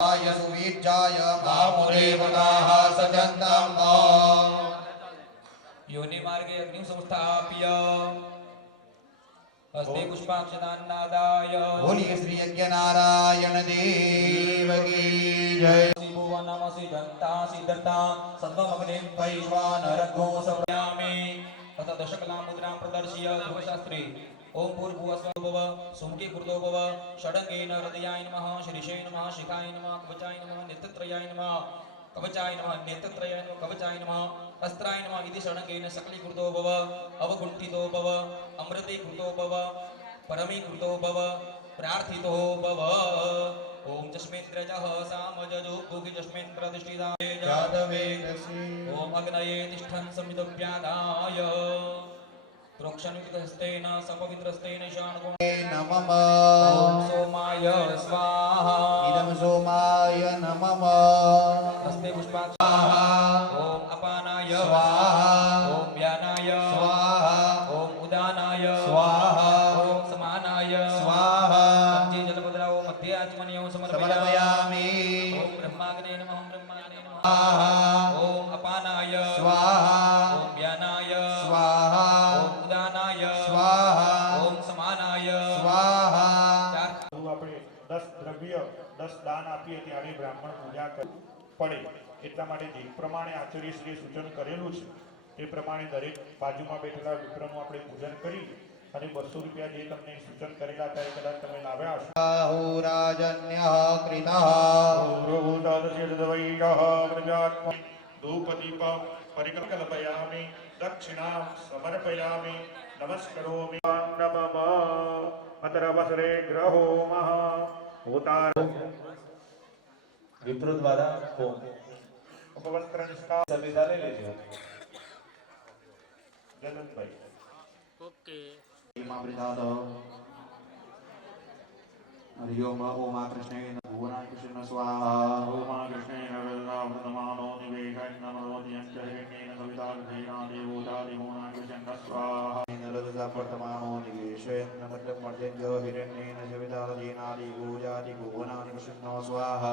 आय सुवीर्याय मामुरेवताः सजन्तं योनि मार्गे अग्निं संस्थाप्य हस्ते पुष्पाक्षदान्नादाय बोलिए श्री यज्ञ नारायण देव की जय भुवनमसि दन्ता सिद्धता सर्वमग्निं वैश्वानरगो समयामि तत दशकलां मुद्रां प्रदर्श्य ध्रुवशास्त्रे ओम भूर्भुवस्वभव सुमुखे कृतो भव षडङ्गेन हृदयाय नमः शीर्षे नमः शिखाय नमः कवचाय नमः नेत्रत्रयाय नमः कवचाय नमः नेत्रत्रयाय नमः कवचाय नमः अस्त्राय नमः इति षडङ्गेन सकलीकृतो भव अवगुण्ठितो भव अमृतीकृतो भव परमीकृतो भव प्रार्थितो भव ओम जस्मेन्द्रजः सामजजो भुगि जस्मेन्द्रधिष्ठिताय जातवेदसि ओम अग्नये तिष्ठन् समितव्यादाय प्रोक्षणयुक्तहस्तेन सपवित्रस्तेन ईशानकोणे नमः ओम सोमाय स्वाहा इदं सोमाय नमः हस्ते पुष्पाक्षाः ओम अपानाय स्वाहा ओम व्यानाय स्वाहा ओम उदानाय स्वाहा ओम समानाय स्वाहा पंचे जलभद्राओ मध्ये आचमनीयो समर्पयामि समर्पयामि ओम ब्रह्माग्ने नमः ओम ब्रह्माग्ने नमः स्वाहा ओम अपानाय स्वाहा ओम व्यानाय स्वाहा ओम उदानाय स्वाहा ओम समानाय स्वाहा આપણે 10 દ્રવ્ય 10 દાન આપીએ ત્યારે બ્રાહ્મણ પૂજા પડે એટલા માટે જે પ્રમાણે આચાર્યશ્રીએ સૂચન કરેલું છે તે પ્રમાણે દરેક બાજુમાં બેઠેલા વિપ્રનું આપણે પૂજન કરી અને 200 રૂપિયા જે તમને સૂચન કરેલા હતા એ કદાચ તમે લાવ્યા હશો राजन्यः कृतः धूपदीपं परिकल्पयामि दक्षिणां समर्पयामि नमस्करोमि नमः अतरवसरे ग्रहो मः भूतार विप्रो द्वारा होम उपवस्त्र निष्ठा संविदा ले लीजिए जगन भाई मामृताद हरि ओम ओम कृष्णेन भुवनाय कृष्ण स्वाहा ओमा कृष्णेन वृन्दावनमानो निवेशं नमो नियंत्रणेन कवितार्थेना देवोदादिमोना कृष्ण स्वाहा नरदसा वर्तमानो निवेशेन मध्यमर्जन्यो हिरण्येन जवितादीनादि गोजादि भुवनानि कृष्ण स्वाहा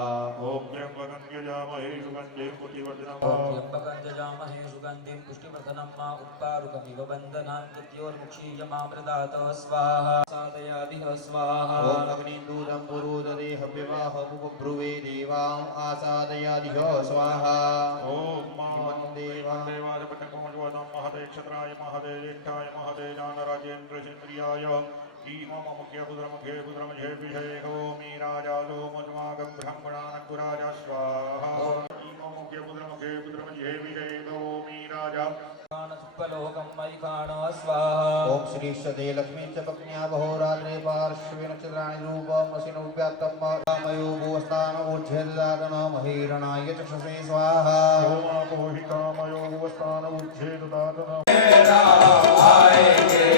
ओम त्र्यंबकं यजामहे सुगन्धिं पुष्टिवर्धनम् त्र्यंबकं जजामहे सुगन्धिं पुष्टिवर्धनं मा उत्पारुकमिव बन्धनान् मृत्योर्मुक्षीयमामृतात् स्वाहा सादयादिह स्वाहा ओम अग्निदूतं पुरोदरे हव्यवाहमुपब्रुवे देवाम् आसादयादिह स्वाहा ओम इमं देवां देवाय पटकमज्वनं महते क्षत्राय महते ज्येष्ठाय महते जानराजेन्द्रचन्द्रियाय ईममुख्य पुत्रमुखे पुत्रमझे विषेको मी राजा सोमज्वागं ब्रह्मणानकुराजा स्वाहा ईममुख्य पुत्रमुखे पुत्रमझे विषेको मी राजा सुप्पलोकं मयि काण स्वाहा ओम श्री सदे लक्ष्मी च पत्न्या बहोरात्रे पार्श्वे नक्षत्राणि रूपम् असिनो व्यात्तम् रामयो भुवस्थान ऊर्ध्वदातन महीरणाय चक्षसे स्वाहा ओमापोहिकामयो भुवस्थान उच्छेददातन आएंगे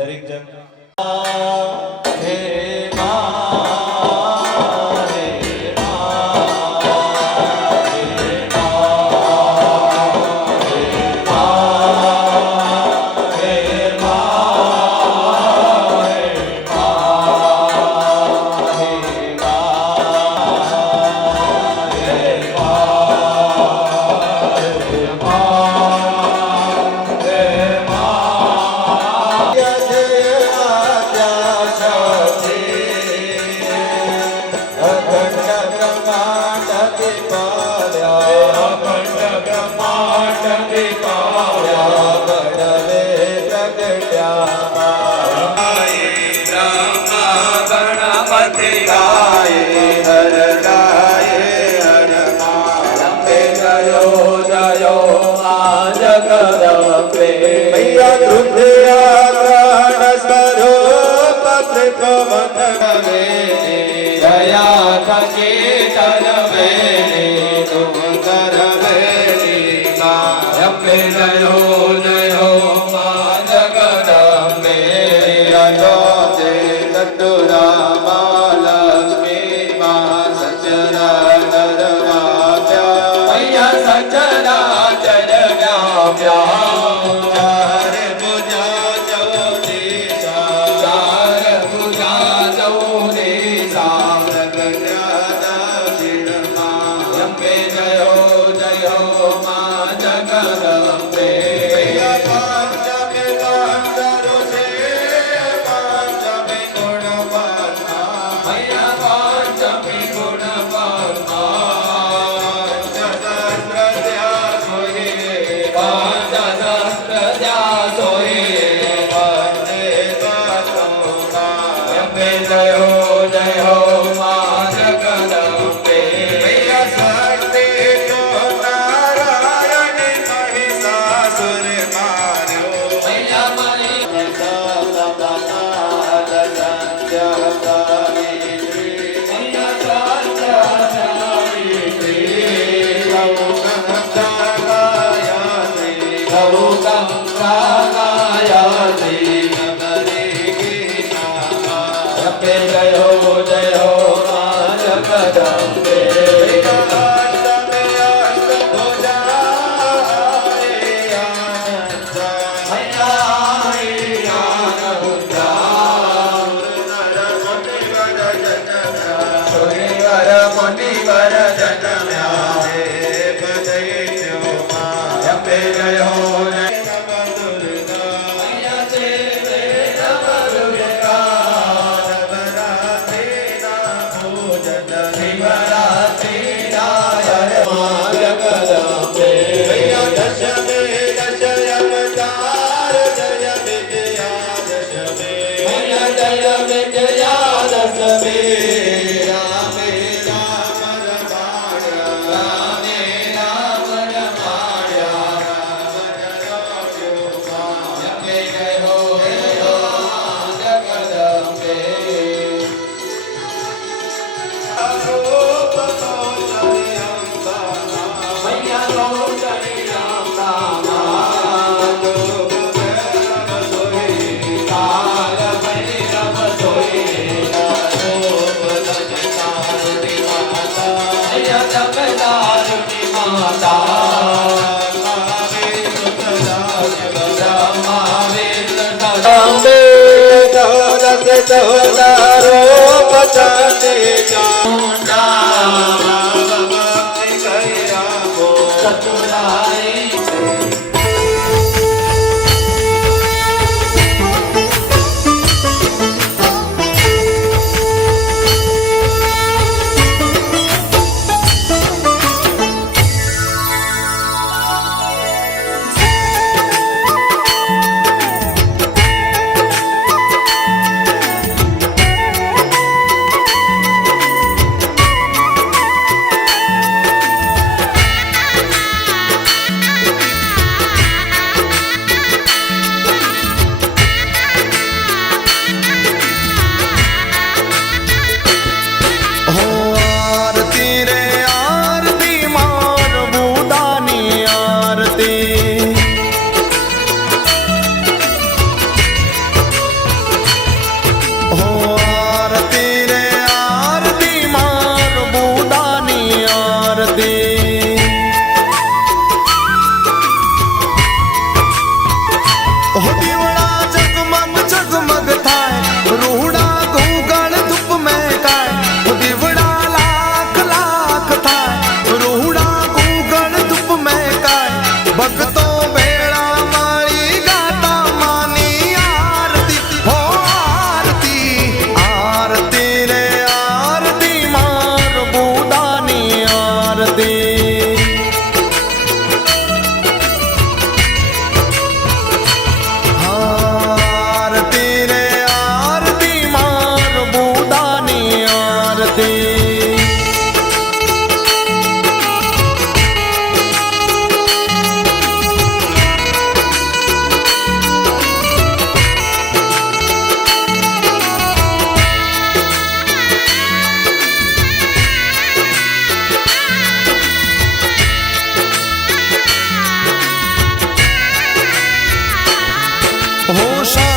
દરેક જણ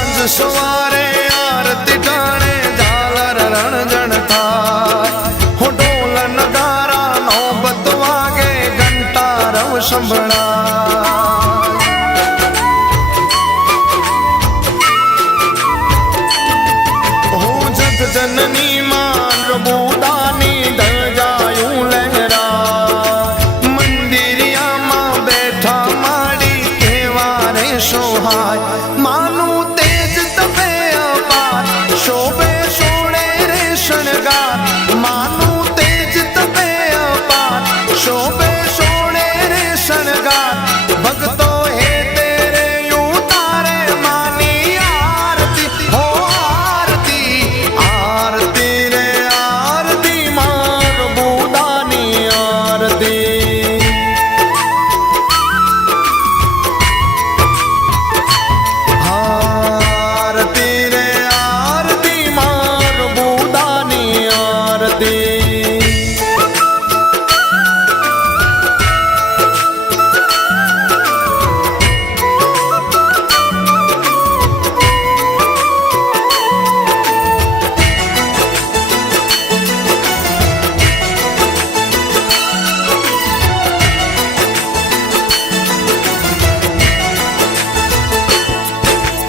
સાંજ સવારે આરતી ટાણે ઝાલર રણજણ થાય હો ઢોલ નગારા નોબત વાગે ઘંટારવ સંભળાય હો જગ જનની માં પ્રભુદાની ધજાયું લહેરાય મંદિરિયામાં બેઠા માડી કેવા રે સોહાય માનું તેજ તપે અપાર શોભે સોળે રે શણગાર માનું તેજ તપે અપાર શોભે સોળે રે શણગાર ભક્તો હે તેરે ઉતારે માની આરતી હો આરતી આરતી રે આરતી માર બુદાની આરતી આરતી રે આરતી માર બુદાની આરતી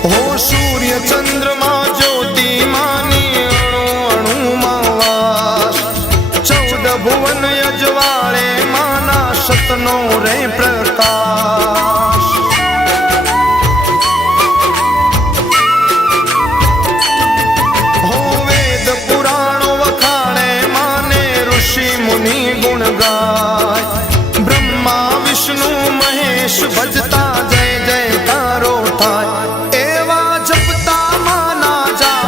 હો સૂર્ય ચંદ્રમા જ્યોતિ માની અણુ અણુમાં વાસ 14 ભુવન યજવાળે માના સતનો રે પ્રકાશ હો વેદ પુરાણો વખાણે માને ઋષિ મુનિ ગુણ ગાય બ્રહ્મા વિષ્ણુ મહેશ ભજતા જય જયકારો થાય એવા જપતા માના જા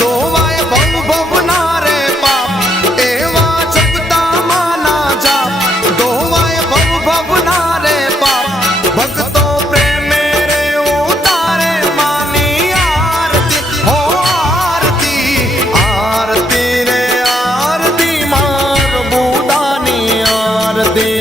ધોવાય ભવ ભવના રે પાપ એવા જપતા માના જા ધોવાય ભવ ભવના રે પાપ ભક્તો પ્રેમે રે ઉતારે માની આરતી હો આરતી આરતી રે આરતી માર બુદાની આરતી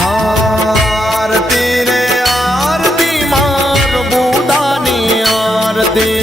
આરતી રે આરતી માર બુદાની આરતી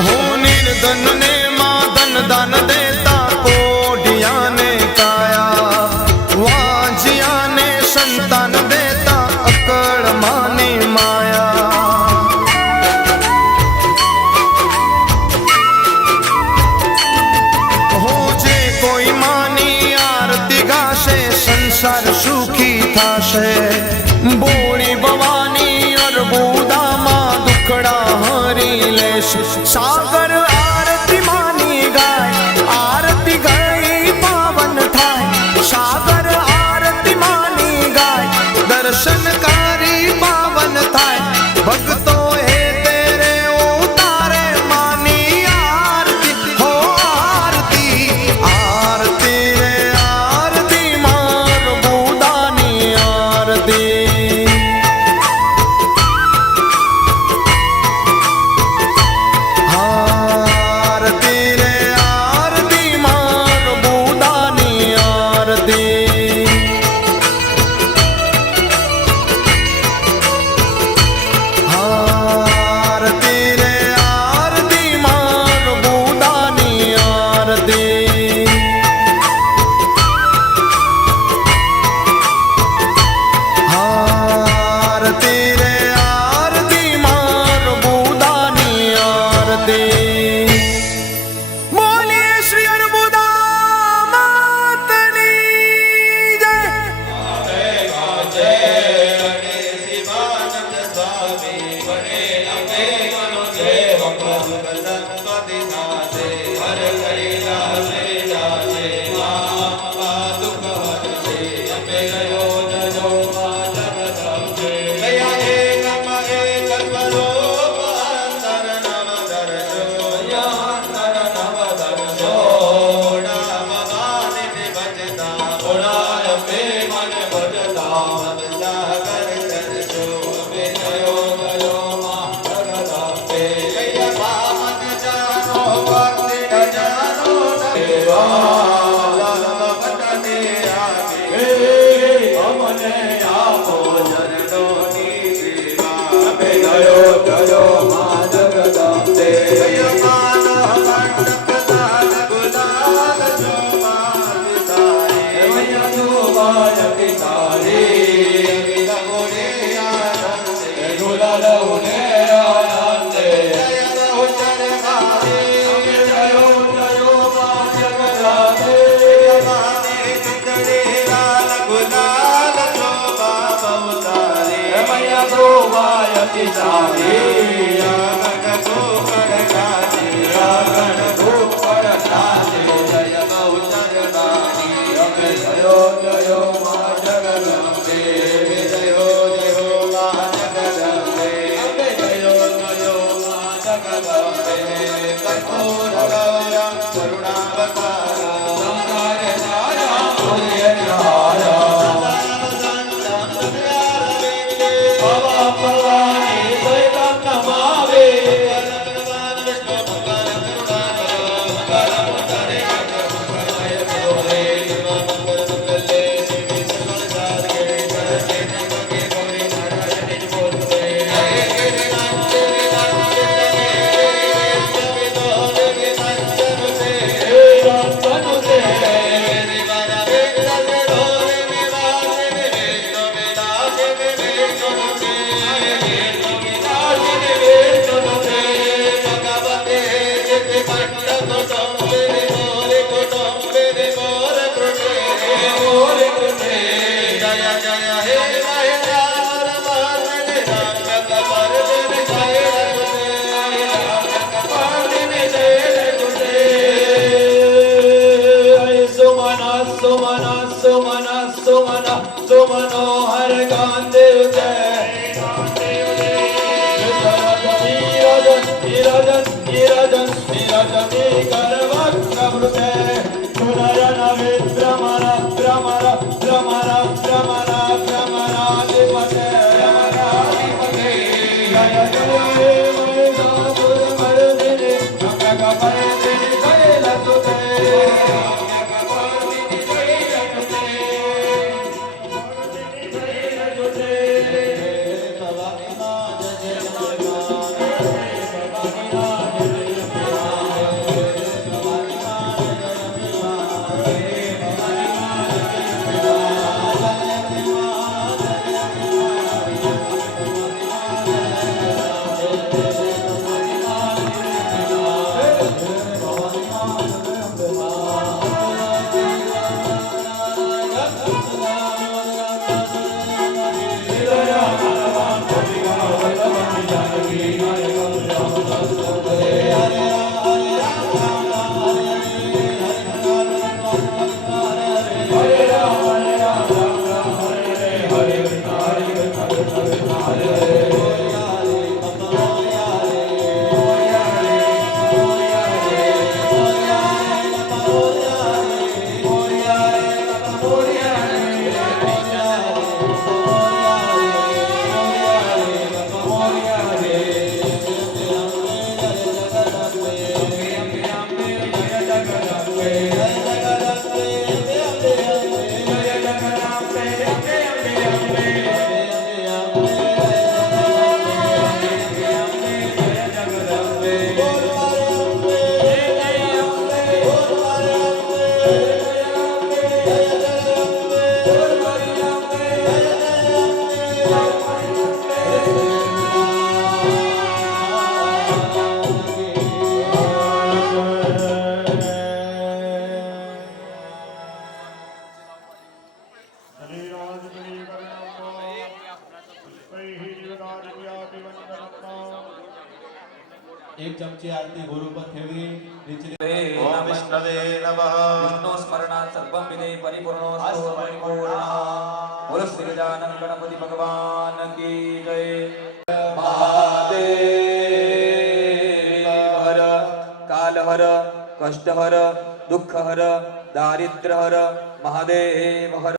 હો નિર્ધન ને માં ધન દાન દેતા કોઢિયાને કાયા વાંજિયાને સંતાન દેતા અકળ માની માયા હો જે કોઈ માની આરતી ગાશે સંસાર સુખી થાશે બોળી ભવાની અર્બુદામાં દુખડા હરી લેશે સાગર આરતી માની ગાય આરતી ગઈ પાવન થાય સાગર આરતી માની ગાય દર્શન કરી પાવન થાય ભક્તો હે તેરે ઉતારે માની આરતી હો આરતી આરતી રે આરતી માર બુદાની આરતી આરતી રે આરતી માર બુદાની આરતી આરતી રે આરતી માર બુદાની આરતી આરતી રે આરતી માર બુદાની આરતી બોલીએ શ્રી અર્બુદા માતની જય કલ્પરો અંતર નમ દર્શો મય ગોવાયતિ સાધી ગણ ગોકળ ગાજે ગણ ગોકળ ગાજે જય બહુચર બાણી અમે જયો જયો મા જગદંબે જયો જયો મા જગદંબે અમે જયો જયો મા જગદંબે કર્પૂર ગૌરમ કરુણાવતારા સંસાર સારા પુણ્ય નિહારા ભવાની સૈતમ નમાવે सुमनोहर गांधेव जय निरजन निरजन निरजन करवृते सुनयन विद्रमण भ्रमर भ्रमर भ्रमर भ्रमराधिपते भ्रमराधिपते जय जय मर्दिनि नमकपर्दिनि शैलसुते एक चमची आरती गुरु पर फेरवी ओम विष्णवे नमः विष्णु स्मरणात् सर्वं विदे परिपूर्णोऽस्तु परिपूर्णः बोलो श्री गजानन गणपति भगवान की जय महादेव हर काल हर कष्ट हर दुख हर दारिद्र हर महादेव हर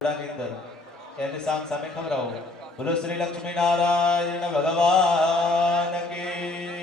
એને સામ સામે ખવડાવો બોલો શ્રી લક્ષ્મી નારાયણ ભગવાન કી